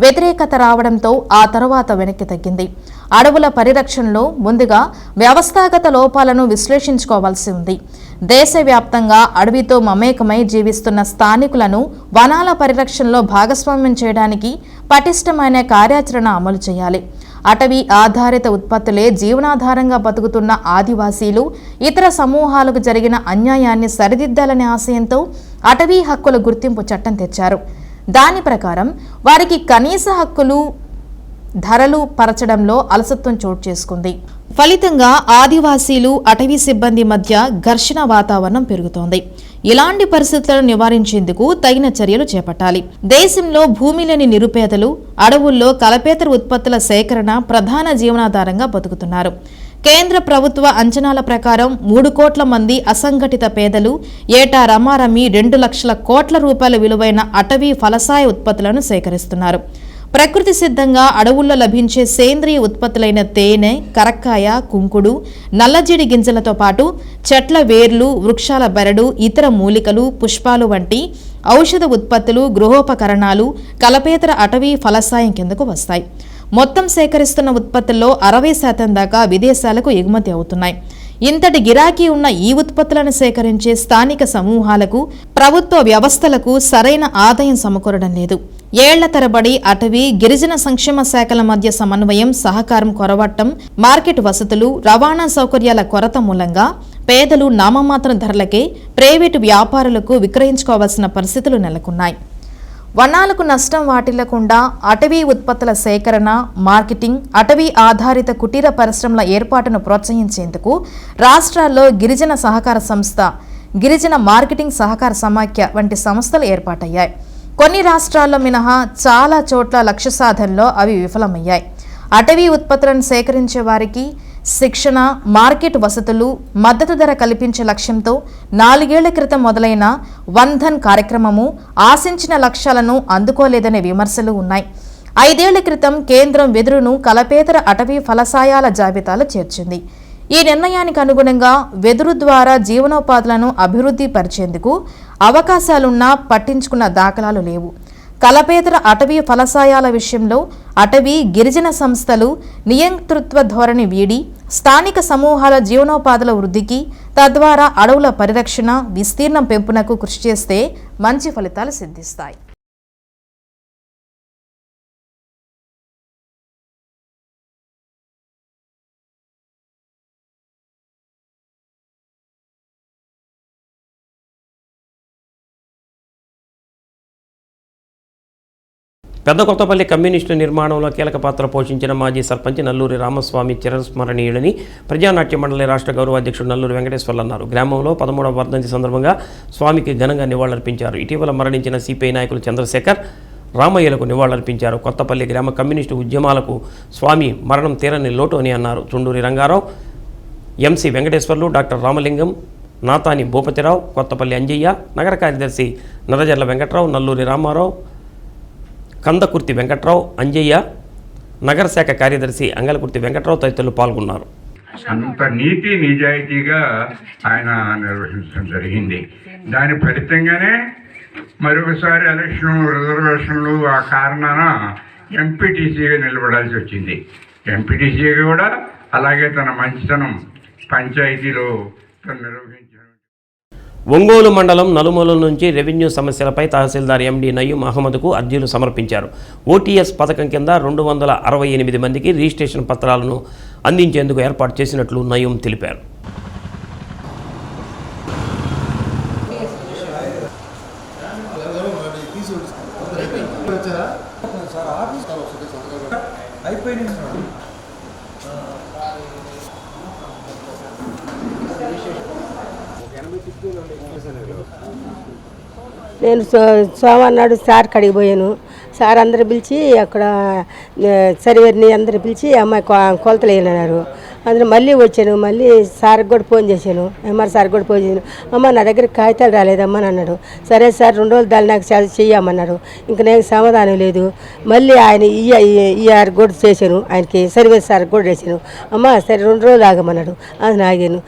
వ్యతిరేకత రావడంతో ఆ తర్వాత వెనక్కి తగ్గింది. అడవుల పరిరక్షణలో ముందుగా వ్యవస్థాగత లోపాలను విశ్లేషించుకోవాల్సి ఉంది. దేశవ్యాప్తంగా అడవితో మమేకమై జీవిస్తున్న స్థానికులను వనాల పరిరక్షణలో భాగస్వామ్యం చేయడానికి పటిష్టమైన కార్యాచరణ అమలు చేయాలి. అటవీ ఆధారిత ఉత్పత్తులే జీవనాధారంగా బతుకుతున్న ఆదివాసీలు, ఇతర సమూహాలకు జరిగిన అన్యాయాన్ని సరిదిద్దాలనే ఆశయంతో అటవీ హక్కుల గుర్తింపు చట్టం తెచ్చారు. దాని ప్రకారం వారికి కనీస హక్కులు, ధరలు పరచడంలో అలసత్వం చోటు చేసుకుంది. ఫలితంగా ఆదివాసీలు, అటవీ సిబ్బంది మధ్య ఘర్షణ వాతావరణం పెరుగుతోంది. ఇలాంటి పరిస్థితులను నివారించేందుకు తగిన చర్యలు చేపట్టాలి. దేశంలో భూమి లేని నిరుపేదలు అడవుల్లో కలపేతర ఉత్పత్తుల సేకరణ ప్రధాన జీవనాధారంగా బతుకుతున్నారు. కేంద్ర ప్రభుత్వ అంచనాల ప్రకారం 3 కోట్ల మంది అసంఘటిత పేదలు ఏటా రమారమి 2 లక్షల కోట్ల రూపాయల విలువైన అటవీ ఫలసాయ ఉత్పత్తులను సేకరిస్తున్నారు. ప్రకృతి సిద్ధంగా అడవుల్లో లభించే సేంద్రియ ఉత్పత్తులైన తేనె, కరక్కాయ, కుంకుడు, నల్లజీడి గింజలతో పాటు చెట్ల వేర్లు, వృక్షాల బెరడు, ఇతర మూలికలు, పుష్పాలు వంటి ఔషధ ఉత్పత్తులు, గృహోపకరణాలు కలపేతర అటవీ ఫలసాయం కిందకు వస్తాయి. మొత్తం సేకరిస్తున్న ఉత్పత్తుల్లో 60% దాకా విదేశాలకు ఎగుమతి అవుతున్నాయి. ఇంతటి గిరాకీ ఉన్న ఈ ఉత్పత్తులను సేకరించే స్థానిక సమూహాలకు, ప్రభుత్వ వ్యవస్థలకు సరైన ఆదాయం సమకూరడం లేదు. ఏళ్ల తరబడి అటవీ, గిరిజన సంక్షేమ శాఖల మధ్య సమన్వయం, సహకారం కొరవట్టం, మార్కెట్ వసతులు, రవాణా సౌకర్యాల కొరత మూలంగా పేదలు నామమాత్రం ధరలకే ప్రైవేటు వ్యాపారులకు విక్రయించుకోవాల్సిన పరిస్థితులు నెలకొన్నాయి. వనాలకు నష్టం వాటిల్లకుండా అటవీ ఉత్పత్తుల సేకరణ, మార్కెటింగ్, అటవీ ఆధారిత కుటీర పరిశ్రమల ఏర్పాటును ప్రోత్సహించేందుకు రాష్ట్రాల్లో గిరిజన సహకార సంస్థ, గిరిజన మార్కెటింగ్ సహకార సమాఖ్య వంటి సంస్థలు ఏర్పాటయ్యాయి. కొన్ని రాష్ట్రాల్లో మినహా చాలా చోట్ల లక్ష్య సాధనలో అవి విఫలమయ్యాయి. అటవీ ఉత్పత్తులను సేకరించే వారికి శిక్షణ, మార్కెట్ వసతులు, మద్దతు ధర కల్పించే లక్ష్యంతో 4 ఏళ్ల క్రితం మొదలైన వన్ధన్ కార్యక్రమము ఆశించిన లక్ష్యాలను అందుకోలేదనే విమర్శలు ఉన్నాయి. 5 ఏళ్ల క్రితం కేంద్రం వెదురును కలపేతర అటవీ ఫలసాయాల జాబితాలో చేర్చింది. ఈ నిర్ణయానికి అనుగుణంగా వెదురు ద్వారా జీవనోపాధులను అభివృద్ధి పరిచేందుకు అవకాశాలున్నా పట్టించుకున్న దాఖలాలు లేవు. కలపేతర అటవీ ఫలసాయాల విషయంలో అటవీ, గిరిజన సంస్థలు నియంతృత్వ ధోరణి వీడి స్థానిక సమూహాల జీవనోపాధుల వృద్ధికి, తద్వారా అడవుల పరిరక్షణ, విస్తీర్ణం పెంపునకు కృషి చేస్తే మంచి ఫలితాలు సిద్ధిస్తాయి. పెద్ద కొత్తపల్లి కమ్యూనిస్టు నిర్మాణంలో కీలక పాత్ర పోషించిన మాజీ సర్పంచ్ నల్లూరి రామస్వామి చిరస్మరణీయుడని ప్రజానాట్య మండలి రాష్ట్ర గౌరవ అధ్యక్షుడు నల్లూరి వెంకటేశ్వర్లు అన్నారు. గ్రామంలో 13వ వర్ధంతి సందర్భంగా స్వామికి ఘనంగా నివాళులర్పించారు. ఇటీవల మరణించిన సిపిఐ నాయకులు చంద్రశేఖర్, రామయ్యలకు నివాళులర్పించారు. కొత్తపల్లి గ్రామ కమ్యూనిస్టు ఉద్యమాలకు స్వామి మరణం తీరని లోటు అని అన్నారు. చుండూరి రంగారావు, ఎంసి వెంకటేశ్వర్లు, డాక్టర్ రామలింగం, నాతాని భూపతిరావు, కొత్తపల్లి అంజయ్య, నగర కార్యదర్శి నరజర్ల వెంకట్రావు, నల్లూరి రామారావు, కందకుర్తి వెంకట్రావు, అంజయ్య, నగర శాఖ కార్యదర్శి అంగలకుర్తి వెంకట్రావు తదితరులు పాల్గొన్నారు. అంత నీతి నిజాయితీగా ఆయన నిర్వహించడం జరిగింది. దాని ఫలితంగానే మరొకసారి రిజర్వేషన్లు ఆ కారణాన ఎంపీటీసీగా నిలబడాల్సి వచ్చింది. ఎంపీటీసీగా కూడా అలాగే తన మంచితనం పంచాయతీలో తను నిర్వహించారు. ఒంగోలు మండలం నలుమూలల నుంచి రెవెన్యూ సమస్యలపై తహసీల్దార్ ఎండి నయీం అహ్మద్కు అర్జీలు సమర్పించారు. ఓటీఎస్ పథకం కింద 268 మందికి రిజిస్ట్రేషన్ పత్రాలను అందించేందుకు ఏర్పాటు చేసినట్లు నయీం తెలిపారు. నేను సోమవారం నాడు సార్ కాడికి పోయాను. సార్ అందరు పిలిచి అక్కడ సర్వేర్ని అందరు పిలిచి అమ్మాయి కొలతలు వేయన్నారు. అందులో మళ్ళీ వచ్చాను. మళ్ళీ సార్కి కూడా ఫోన్ చేశాను, ఎంఆర్ సార్కి కూడా ఫోన్ చేశాను. అమ్మ నా దగ్గర కాగితాలు రాలేదమ్మా అని అన్నాడు. సరే సార్ 2 రోజులు దాన్ని నాకు చెయ్యమన్నారు. ఇంకా నాకు సమాధానం లేదు. మళ్ళీ ఆయన ఈఆర్ కూడా చేశాను, ఆయనకి సర్వే సార్ కూడా చేశాను. అమ్మ సరే 2 రోజులు ఆగమన్నాడు. అది ఆగాను.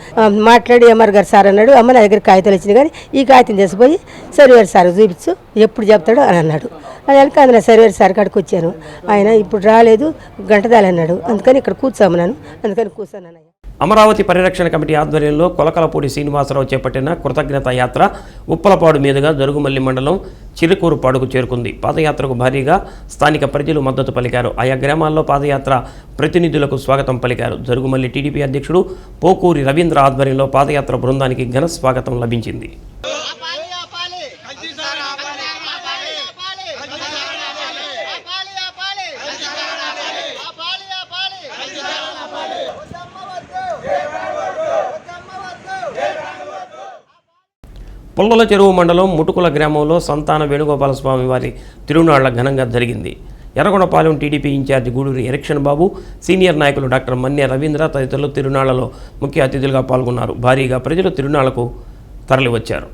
మాట్లాడి ఎంఆర్ గారు సార్ అన్నాడు, అమ్మ నా దగ్గర కాగితాలు వచ్చినాయి కానీ ఈ కాగితం చేసిపోయి సర్వేర్ సార్ చూపించు, ఎప్పుడు చెప్తాడో అని అన్నాడు. అది వెనక అందులో సర్వేర్ సార్ కాడికి వచ్చాను. ఆయన ఇప్పుడు రాలేదు, గంటదాలు అన్నాడు. అందుకని ఇక్కడ కూర్చోమన్నాను. అందుకని కూర్చోను. అమరావతి పరిరక్షణ కమిటీ ఆధ్వర్యంలో కొలకలపూడి శ్రీనివాసరావు చేపట్టిన కృతజ్ఞత యాత్ర ఉప్పలపాడు మీదుగా జరుగుమల్లి మండలం చిరుకూరుపాడుకు చేరుకుంది. పాదయాత్రకు భారీగా స్థానిక ప్రజలు మద్దతు పలికారు. ఆయా గ్రామాల్లో పాదయాత్ర ప్రతినిధులకు స్వాగతం పలికారు. జరుగుమల్లి టీడీపీ అధ్యక్షుడు పోకూరి రవీంద్ర ఆధ్వర్యంలో పాదయాత్ర బృందానికి ఘన స్వాగతం లభించింది. పుల్లల చెరువు మండలం ముటుకుల గ్రామంలో సంతాన వేణుగోపాలస్వామి వారి తిరునాళ్ల ఘనంగా జరిగింది. Yerragondapalem TDP incharge Guduri election Babu, senior నాయకులు డాక్టర్ మన్య రవీంద్ర తదితరులు తిరునాళ్లలో ముఖ్య అతిథులుగా పాల్గొన్నారు. భారీగా ప్రజలు తిరునాళ్లకు తరలివచ్చారు.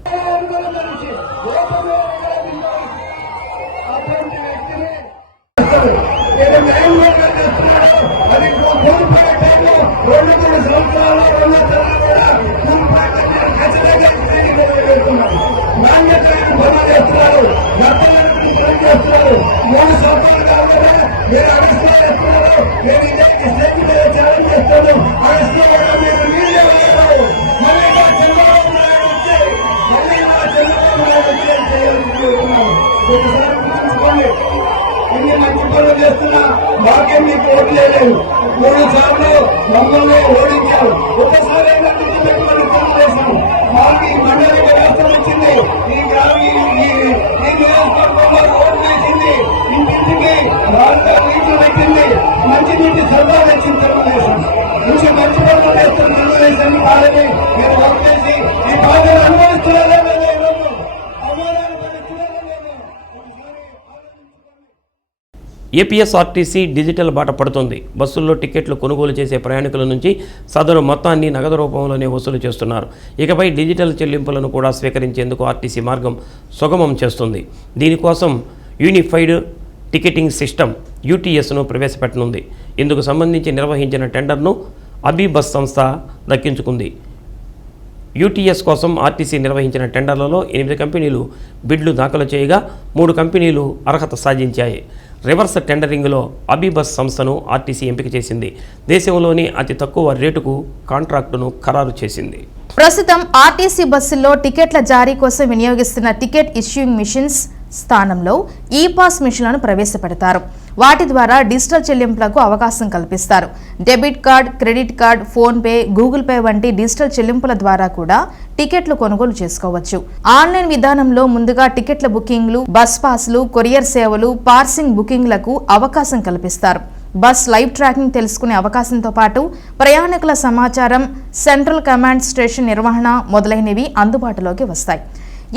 ఎన్ని మంచి పనులు చేస్తున్నా మాకే మీకు ఓటు లేదు. 3 సార్లు మమ్మల్ని ఓడించారు. ఒక్కసారి మాకు ఈ మండలి వ్యవస్థ వచ్చింది. ఈ నియోజకవర్గంలో రోడ్డు వేసింది. ఇంటింటికి 4 లీటర్లు పెట్టింది. మంచి నీటి సరఫరా తెచ్చింది తెలుగుదేశం. ఇంకా మంచి పనులు చేస్తున్న తెలుగుదేశం కాదని మీరు ఓటు చేసి ఈ బాధను అనుభవిస్తున్నారే లేదా ఈరోజు అవమానాలు భరిస్తున్నారే లేదా? ఏపీఎస్ఆర్టీసీ డిజిటల్ బాట పడుతుంది. బస్సుల్లో టికెట్లు కొనుగోలు చేసే ప్రయాణికుల నుంచి సదరు మొత్తాన్ని నగదు రూపంలోనే వసూలు చేస్తున్నారు. ఇకపై డిజిటల్ చెల్లింపులను కూడా స్వీకరించేందుకు ఆర్టీసీ మార్గం సుగమం చేస్తుంది. దీనికోసం యూనిఫైడ్ టికెటింగ్ సిస్టమ్ యూటీఎస్ను ప్రవేశపెట్టనుంది. ఇందుకు సంబంధించి నిర్వహించిన టెండర్ను అబీబస్ సంస్థ దక్కించుకుంది. యూటీఎస్ కోసం ఆర్టీసీ నిర్వహించిన టెండర్లలో 8 కంపెనీలు బిడ్లు దాఖలు చేయగా 3 కంపెనీలు అర్హత సాధించాయి. రివర్స్ టెండరింగ్లో అబీబస్ సంస్థను ఆర్టీసీ ఎంపిక చేసింది. దేశంలోని అతి తక్కువ రేటుకు కాంట్రాక్టును ఖరారు చేసింది. ప్రస్తుతం ఆర్టీసీ బస్సుల్లో టికెట్ల జారీ కోసం వినియోగిస్తున్న టికెట్ ఇష్యూయింగ్ మిషన్స్ స్థానంలో ఈ-పాస్ మిషన్లను ప్రవేశపెడతారు. వాటి ద్వారా డిజిటల్ చెల్లింపులకు అవకాశం కల్పిస్తారు. Debit card, credit card, PhonePe, Google pay వంటి డిజిటల్ చెల్లింపుల ద్వారా కూడా టికెట్లు కొనుగోలు చేసుకోవచ్చు. ఆన్లైన్ విధానంలో ముందుగా టికెట్ల బుకింగ్లు, బస్ పాస్లు, కొరియర్ సేవలు, పార్సింగ్ బుకింగ్లకు అవకాశం కల్పిస్తారు. బస్ లైవ్ ట్రాకింగ్ తెలుసుకునే అవకాశంతో పాటు ప్రయాణికుల సమాచారం, సెంట్రల్ కమాండ్ స్టేషన్ నిర్వహణ మొదలైనవి అందుబాటులోకి వస్తాయి.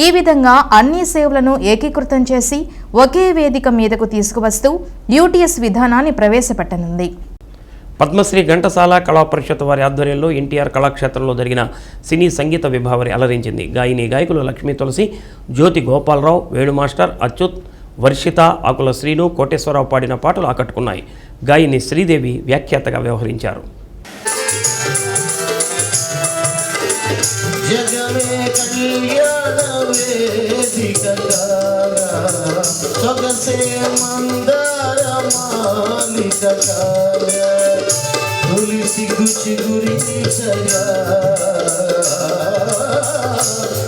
ఈ విధంగా అన్ని సేవలను ఏకీకృతం చేసి ఒకే వేదిక మీదకు తీసుకువస్తూ యూటీఎస్ విధానాన్ని ప్రవేశపెట్టనుంది. పద్మశ్రీ ఘంటసాల కళా పరిషత్ వారి ఆధ్వర్యంలో ఎన్టీఆర్ కళాక్షేత్రంలో జరిగిన సినీ సంగీత విభావరి అలరించింది. గాయని గాయకులు లక్ష్మీ తులసి, జ్యోతి గోపాలరావు, వేణు మాస్టర్, అచ్యుత్, వర్షిత, ఆకుల శ్రీను, కోటేశ్వరరావు పాడిన పాటలు ఆకట్టుకున్నాయి. గాయని శ్రీదేవి వ్యాఖ్యాతగా వ్యవహరించారు. జగమే కళ్యాణ వేదిక సొగసే మందార మాలిక తులసి గుచి గురించగా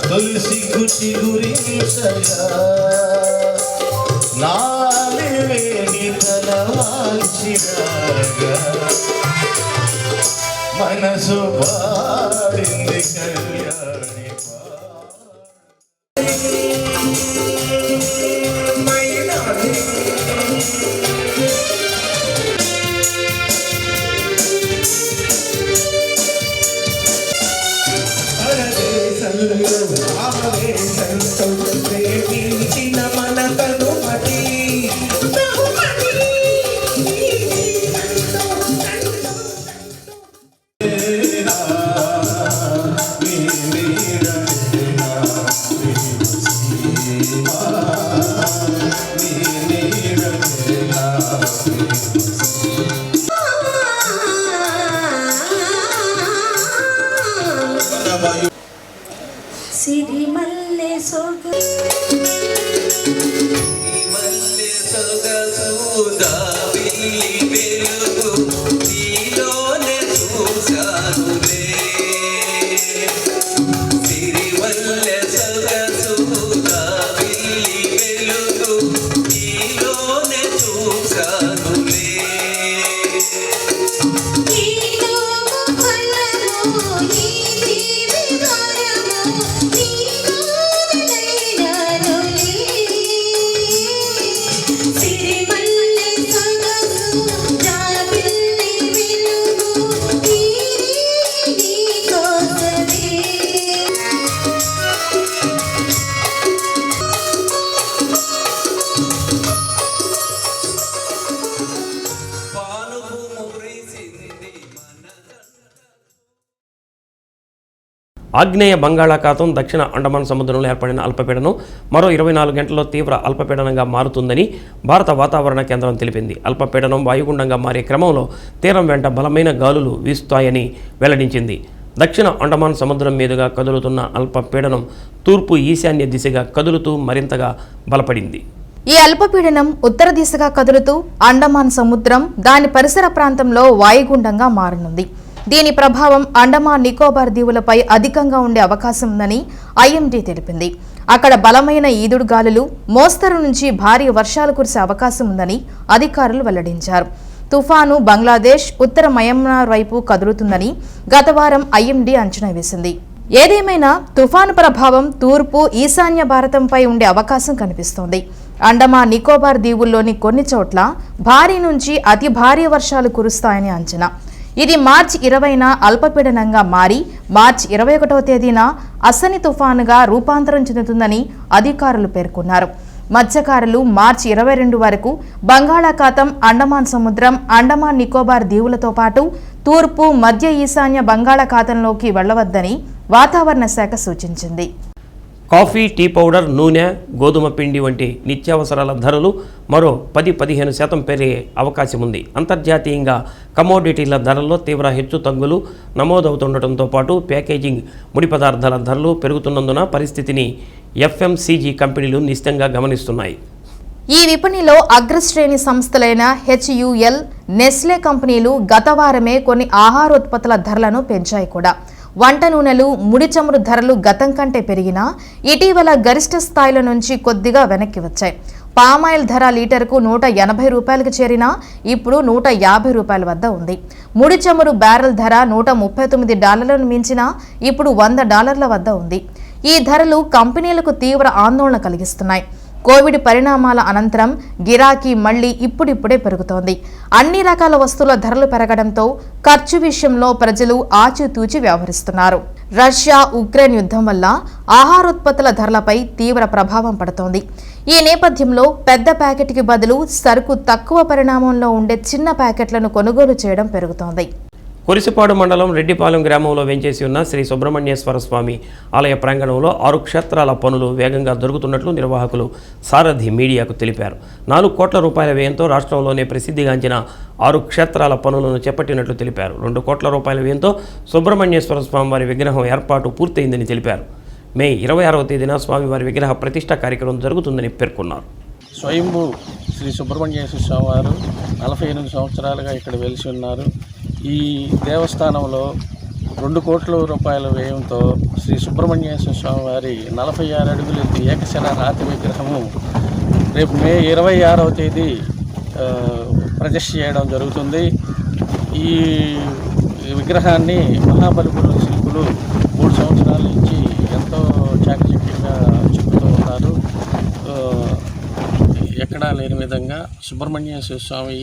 తులసి గుచి గురించగా నాలివేని తలవాల్చినాగా మనసు పాడింది కళ్యాణి ప్రేమించిన మన కనుమతి సిరిమల్లె సొగ ఆగ్నేయ బంగాళాఖాతం దక్షిణ అండమాన్ సముద్రంలో ఏర్పడిన అల్పపీడనం మరో 24 గంటల్లో తీవ్ర అల్పపీడనంగా మారుతుందని భారత వాతావరణ కేంద్రం తెలిపింది. అల్పపీడనం వాయుగుండంగా మారే క్రమంలో తీరం వెంట బలమైన గాలులు వీస్తాయని వెల్లడించింది. దక్షిణ అండమాన్ సముద్రం మీదుగా కదులుతున్న అల్పపీడనం తూర్పు ఈశాన్య దిశగా కదులుతూ మరింతగా బలపడింది. ఈ అల్పపీడనం ఉత్తర దిశగా కదులుతూ అండమాన్ సముద్రం దాని పరిసర ప్రాంతంలో వాయుగుండంగా మారనుంది. దీని ప్రభావం అండమాన్ నికోబార్ దీవులపై అధికంగా ఉండే అవకాశం ఉందని ఐఎండీ తెలిపింది. అక్కడ బలమైన ఈదుడుగాలులు, మోస్తరు నుంచి భారీ వర్షాలు కురిసే అవకాశం ఉందని అధికారులు వెల్లడించారు. తుఫాను బంగ్లాదేశ్, ఉత్తర మయన్మార్ వైపు కదులుతుందని గత వారం ఐఎండీ అంచనా వేసింది. ఏదేమైనా తుఫాను ప్రభావం తూర్పు ఈశాన్య భారతంపై ఉండే అవకాశం కనిపిస్తోంది. అండమాన్ నికోబార్ దీవుల్లోని కొన్ని చోట్ల భారీ నుంచి అతి భారీ వర్షాలు కురుస్తాయని అంచనా. ఇది మార్చి 20న అల్పపీడనంగా మారి మార్చి 21వ తేదీన అసని తుఫానుగా రూపాంతరం చెందుతుందని అధికారులు పేర్కొన్నారు. మత్స్యకారులు మార్చి 22 వరకు బంగాళాఖాతం, అండమాన్ సముద్రం, అండమాన్ నికోబార్ దీవులతో పాటు తూర్పు మధ్య ఈశాన్య బంగాళాఖాతంలోకి వెళ్లవద్దని వాతావరణ శాఖ సూచించింది. కాఫీ, టీ పౌడర్, నూనె, గోధుమ పిండి వంటి నిత్యావసరాల ధరలు మరో 10-15% పెరిగే అవకాశం ఉంది. అంతర్జాతీయంగా కమోడిటీల ధరల్లో తీవ్ర హెచ్చుతగ్గులు నమోదవుతుండటంతో పాటు ప్యాకేజింగ్ ముడి పదార్థాల ధరలు పెరుగుతున్నందున పరిస్థితిని ఎఫ్ఎంసీజీ కంపెనీలు నిశ్చితంగా గమనిస్తున్నాయి. ఈ విపణిలో అగ్రశ్రేణి సంస్థలైన హెచ్యుఎల్, నెస్లే కంపెనీలు గత వారమే కొన్ని ఆహారోత్పత్తుల ధరలను పెంచాయి కూడా. వంట నూనెలు, ముడి చమురు ధరలు గతం కంటే పెరిగినా ఇటీవల గరిష్ట స్థాయిల నుంచి కొద్దిగా వెనక్కి వచ్చాయి. పామాయిల్ ధర లీటర్కు $180కు చేరినా ఇప్పుడు $150 వద్ద ఉంది. ముడి చమురు బ్యారెల్ ధర $139లను మించినా ఇప్పుడు $100 వద్ద ఉంది. ఈ ధరలు కంపెనీలకు తీవ్ర ఆందోళన కలిగిస్తున్నాయి. కోవిడ్ పరిణామాల అనంతరం గిరాకీ మళ్లీ ఇప్పుడిప్పుడే పెరుగుతోంది. అన్ని రకాల వస్తువుల ధరలు పెరగడంతో ఖర్చు విషయంలో ప్రజలు ఆచితూచి వ్యవహరిస్తున్నారు. రష్యా ఉక్రెయిన్ యుద్ధం వల్ల ఆహారోత్పత్తుల ధరలపై తీవ్ర ప్రభావం పడుతోంది. ఈ నేపథ్యంలో పెద్ద ప్యాకెట్కి బదులు సరుకు తక్కువ పరిణామంలో ఉండే చిన్న ప్యాకెట్లను కొనుగోలు చేయడం పెరుగుతోంది. కురిసిపాడు మండలం రెడ్డిపాలెం గ్రామంలో వేంచేసి ఉన్న శ్రీ సుబ్రహ్మణ్యేశ్వర స్వామి ఆలయ ప్రాంగణంలో 6 క్షేత్రాల పనులు వేగంగా జరుగుతున్నట్లు నిర్వాహకులు సారథి మీడియాకు తెలిపారు. 4 కోట్ల రూపాయల వ్యయంతో రాష్ట్రంలోనే ప్రసిద్ధిగాంచిన 6 క్షేత్రాల పనులను చేపట్టినట్లు తెలిపారు. 2 కోట్ల రూపాయల వ్యయంతో సుబ్రహ్మణ్యేశ్వర స్వామివారి విగ్రహం ఏర్పాటు పూర్తయిందని తెలిపారు. మే 26వ తేదీన స్వామివారి విగ్రహ ప్రతిష్ఠా కార్యక్రమం జరుగుతుందని పేర్కొన్నారు. స్వయంభూ శ్రీ సుబ్రహ్మణ్యేశ్వర స్వామి వారు 48 సంవత్సరాలుగా ఇక్కడ వెలిసి ఉన్నారు. ఈ దేవస్థానంలో 2 కోట్ల రూపాయల వ్యయంతో శ్రీ సుబ్రహ్మణ్యేశ్వర స్వామి వారి 46 అడుగుల ఎత్తు ఏకశిల రాతి విగ్రహము రేపు మే 26వ తేదీ ప్రతిష్ఠ చేయడం జరుగుతుంది. ఈ విగ్రహాన్ని మహాబలిపురం శిల్పులు 3 సంవత్సరాల నుంచి ఎంతో చాకచక్యంగా చెక్కుతూ ఉన్నారు. ఎక్కడా లేని విధంగా సుబ్రహ్మణ్యేశ్వర స్వామి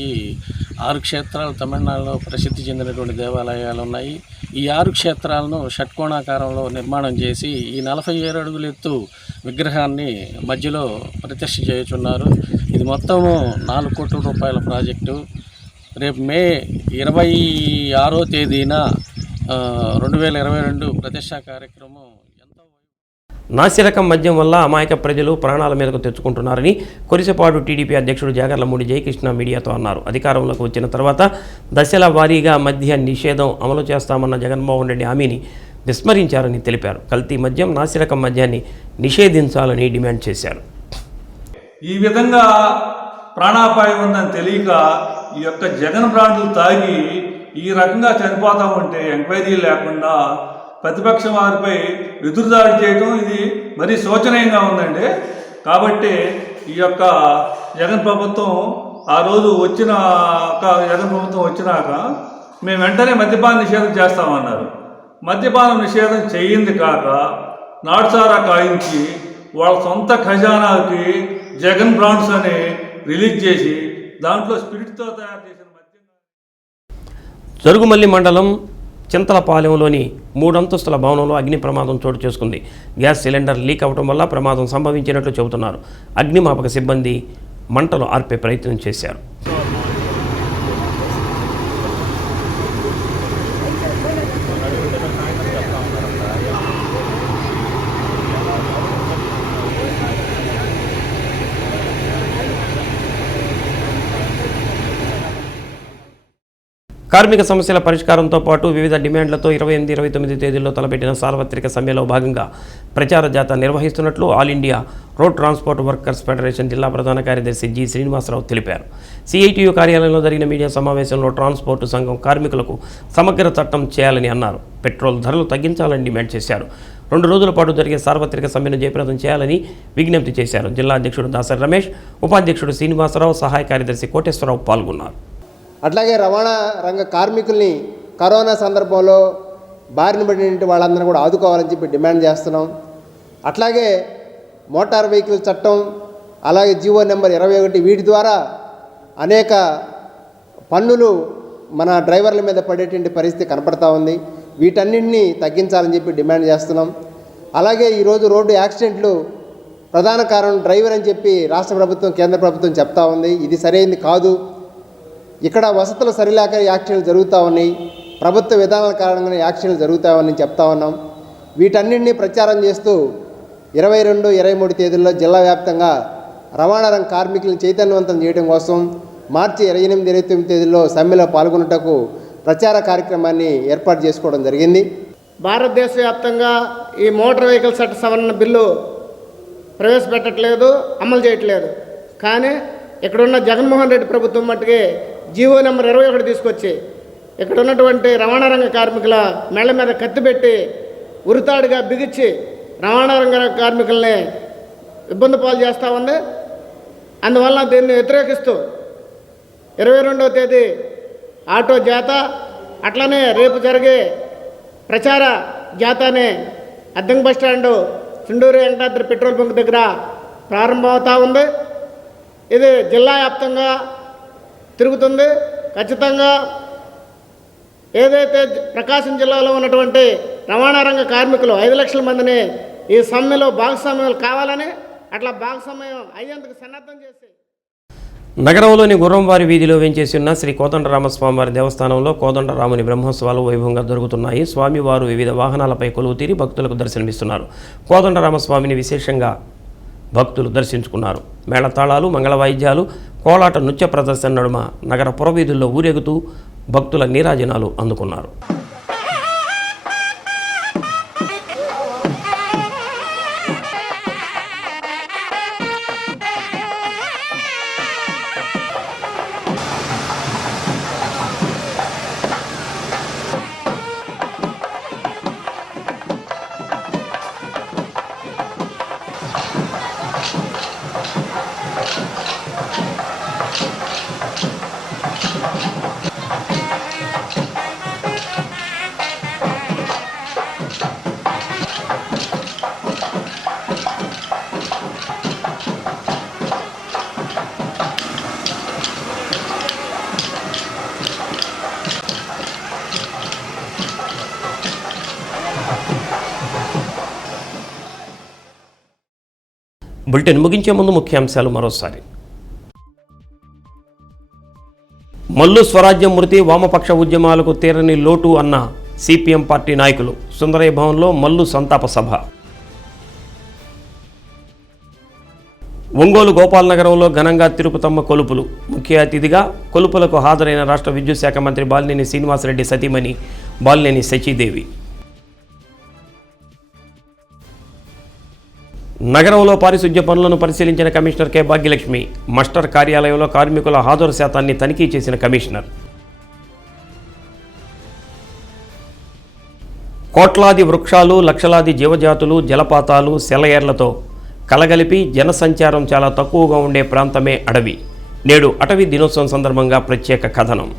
6 క్షేత్రాలు తమిళనాడులో ప్రసిద్ధి చెందినటువంటి దేవాలయాలు ఉన్నాయి. ఈ 6 క్షేత్రాలను షట్కోణాకారంలో నిర్మాణం చేసి ఈ 47 అడుగుల ఎత్తు విగ్రహాన్ని మధ్యలో ప్రతిష్ఠ చేయుచున్నారు. ఇది మొత్తము 4 కోట్ల రూపాయల ప్రాజెక్టు. రేపు మే 26వ తేదీన 2022 ప్రతిష్ఠా కార్యక్రమం. నాసిరకం మద్యం వల్ల అమాయక ప్రజలు ప్రాణాల మీదకు తెచ్చుకుంటున్నారని కురిసిపాడు టీడీపీ అధ్యక్షుడు జాగర్లమూడి జయకృష్ణ మీడియాతో అన్నారు. అధికారంలోకి వచ్చిన తర్వాత దశల వారీగా మద్య నిషేధం అమలు చేస్తామన్న జగన్మోహన్ రెడ్డి హామీని విస్మరించారని తెలిపారు. కల్తీ మద్యం, నాసిరకం మద్యాన్ని నిషేధించాలని డిమాండ్ చేశారు. ఈ విధంగా ప్రాణాపాయం ఉందని తెలియక ఈ యొక్క జగన్ బ్రాండ్లు తాగి ఈ రకంగా చనిపోతా ఉంటే ఎంక్వైరీ లేకుండా ప్రతిపక్షం వారిపై ఎదురుదాడి చేయడం ఇది మరీ శోచనీయంగా ఉందండి. కాబట్టి ఈ యొక్క జగన్ ప్రభుత్వం ఆ రోజు జగన్ ప్రభుత్వం వచ్చినాక మేము వెంటనే మద్యపాన నిషేధం చేస్తామన్నారు. మద్యపానం నిషేధం చేయింది కాక నాటుసారా కాయించి వాళ్ళ సొంత ఖజానాకి జగన్ బ్రాండ్స్ అని రిలీజ్ చేసి దాంట్లో స్పిరిట్తో తయారు చేసిన మద్యం. జరుగుమల్లి మండలం చింతలపాలెంలోని 3 అంతస్తుల భవనంలో అగ్ని ప్రమాదం చోటు చేసుకుంది. గ్యాస్ సిలిండర్ లీక్ అవడం వల్ల ప్రమాదం సంభవించినట్లు చెబుతున్నారు. అగ్నిమాపక సిబ్బంది మంటలు ఆర్పే ప్రయత్నం చేశారు. కార్మిక సమస్యల పరిష్కారంతో పాటు వివిధ డిమాండ్లతో 28, 29 తేదీల్లో తలపెట్టిన సార్వత్రిక సమ్మెలో భాగంగా ప్రచార జాథా నిర్వహిస్తున్నట్లు all India road transport workers federation జిల్లా ప్రధాన కార్యదర్శి జి శ్రీనివాసరావు తెలిపారు. సిఐటియు కార్యాలయంలో జరిగిన మీడియా సమావేశంలో ట్రాన్స్పోర్టు సంఘం కార్మికులకు సమగ్ర చట్టం చేయాలని అన్నారు. పెట్రోల్ ధరలు తగ్గించాలని డిమాండ్ చేశారు. 2 రోజుల పాటు జరిగే సార్వత్రిక సమ్మెను జయప్రదం చేయాలని విజ్ఞప్తి చేశారు. జిల్లా అధ్యక్షుడు దాసరి రమేష్, ఉపాధ్యక్షుడు శ్రీనివాసరావు, సహాయ కార్యదర్శి కోటేశ్వరరావు పాల్గొన్నారు. అట్లాగే రవాణా రంగ కార్మికుల్ని కరోనా సందర్భంలో బారిన పడిన వాళ్ళందరినీ కూడా ఆదుకోవాలని చెప్పి డిమాండ్ చేస్తున్నాం. అట్లాగే మోటార్ వెహికల్ చట్టం, అలాగే జీవో నెంబర్ 21 వీటి ద్వారా అనేక పన్నులు మన డ్రైవర్ల మీద పడేటువంటి పరిస్థితి కనపడతా ఉంది. వీటన్నింటినీ తగ్గించాలని చెప్పి డిమాండ్ చేస్తున్నాం. అలాగే ఈరోజు రోడ్డు యాక్సిడెంట్లు ప్రధాన కారణం డ్రైవర్ అని చెప్పి రాష్ట్ర ప్రభుత్వం, కేంద్ర ప్రభుత్వం చెప్తా ఉంది. ఇది సరైనది కాదు. ఇక్కడ వసతులు సరిలేక యాక్సిడెంట్లు జరుగుతూ ఉన్నాయి. ప్రభుత్వ విధానాల కారణంగానే యాక్సిడెంట్లు జరుగుతామని చెప్తా ఉన్నాం. వీటన్నింటినీ ప్రచారం చేస్తూ 22, 23 తేదీల్లో జిల్లా వ్యాప్తంగా రవాణా రంగ కార్మికులను చైతన్యవంతం చేయడం కోసం మార్చి 28, 29 తేదీల్లో సమ్మెలో పాల్గొనుటకు ప్రచార కార్యక్రమాన్ని ఏర్పాటు చేసుకోవడం జరిగింది. భారతదేశ వ్యాప్తంగా ఈ మోటార్ వెహికల్ చట్ట సవరణ బిల్లు ప్రవేశపెట్టట్లేదు, అమలు చేయట్లేదు. కానీ ఇక్కడున్న జగన్మోహన్ రెడ్డి ప్రభుత్వం మట్టుకే జీవో నెంబర్ 21 తీసుకొచ్చి ఇక్కడ ఉన్నటువంటి రవాణా రంగ కార్మికుల మెళ్ళ మీద కత్తి పెట్టి ఉరితాడుగా బిగించి రవాణా రంగ కార్మికుల్ని ఇబ్బంది పాలు చేస్తూ ఉంది. అందువల్ల దీన్ని వ్యతిరేకిస్తూ 22వ తేదీ ఆటో జాత, అట్లనే రేపు జరిగే ప్రచార జాతాని అద్దెం bus stand Chundur Venkatadri petrol bunk దగ్గర ప్రారంభమవుతూ ఉంది. ఇది జిల్లా వ్యాప్తంగా తిరుగుతుంది. ఖచ్చితంగా ఏదైతే ప్రకాశం జిల్లాలో ఉన్నటువంటి రవాణా రంగ కార్మికులు 5 లక్షల మందిని ఈ సమ్మెలో భాగస్వామ్యాలు కావాలని, అట్లా భాగస్వామ్యం అయ్యేందుకు సన్నద్ధం చేసి నగరంలోని గుర్రంవారి వీధిలో వేంచేసి ఉన్న శ్రీ కోదండరామస్వామివారి దేవస్థానంలో కోదండరాముని బ్రహ్మోత్సవాలు వైభవంగా జరుగుతున్నాయి. స్వామివారు వివిధ వాహనాలపై కొలువు తీరి భక్తులకు దర్శనమిస్తున్నారు. కోదండరామస్వామిని విశేషంగా భక్తులు దర్శించుకున్నారు. మేళతాళాలు, మంగళ వాయిద్యాలు, కోలాట నృత్య ప్రదర్శన నడుమ నగర పురవీధుల్లో ఊరేగుతూ భక్తుల నీరాజనాలు అందుకున్నారు. బులెటిన్ ముగించే ముందు ముఖ్యాంశాలు మరోసారి. మల్లు స్వరాజ్యం మృతి వామపక్ష ఉద్యమాలకు తీరని లోటు అన్న సిపిఎం పార్టీ నాయకులు. సుందరయ్య భవన్లో మల్లు సంతాప సభ. ఒంగోలు గోపాలనగరంలో ఘనంగా తిరుపతమ్మ కొలుపులు. ముఖ్య అతిథిగా కొలుపులకు హాజరైన రాష్ట్ర విద్యుత్ శాఖ మంత్రి బాలినేని శ్రీనివాసరెడ్డి సతీమణి బాలినేని సచీదేవి. నగరంలో పారిశుధ్య పనులను పరిశీలించిన కమిషనర్ కె భాగ్యలక్ష్మి. మస్టర్ కార్యాలయంలో కార్మికుల హాజరు శాతాన్ని తనిఖీ చేసిన కమిషనర్. కోట్లాది వృక్షాలు, లక్షలాది జీవజాతులు, జలపాతాలు, సెలయేర్లతో కలగలిపి జనసంచారం చాలా తక్కువగా ఉండే ప్రాంతమే అడవి. నేడు అటవీ దినోత్సవం సందర్భంగా ప్రత్యేక కథనం.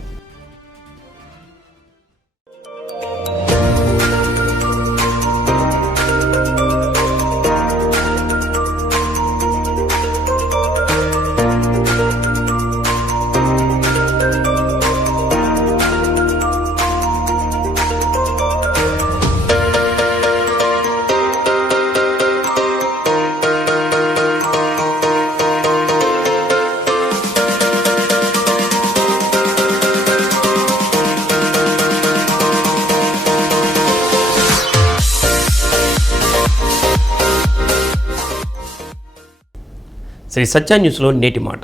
శ్రీ సత్య న్యూస్లో నేటి మాట.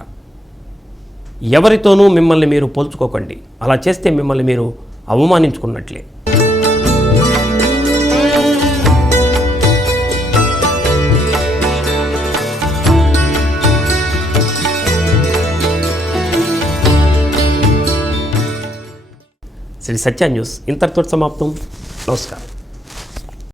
ఎవరితోనూ మిమ్మల్ని మీరు పోల్చుకోకండి. అలా చేస్తే మిమ్మల్ని మీరు అవమానించుకున్నట్లే. శ్రీ సత్య న్యూస్ ఇంతటితో సమాప్తం. నమస్కారం.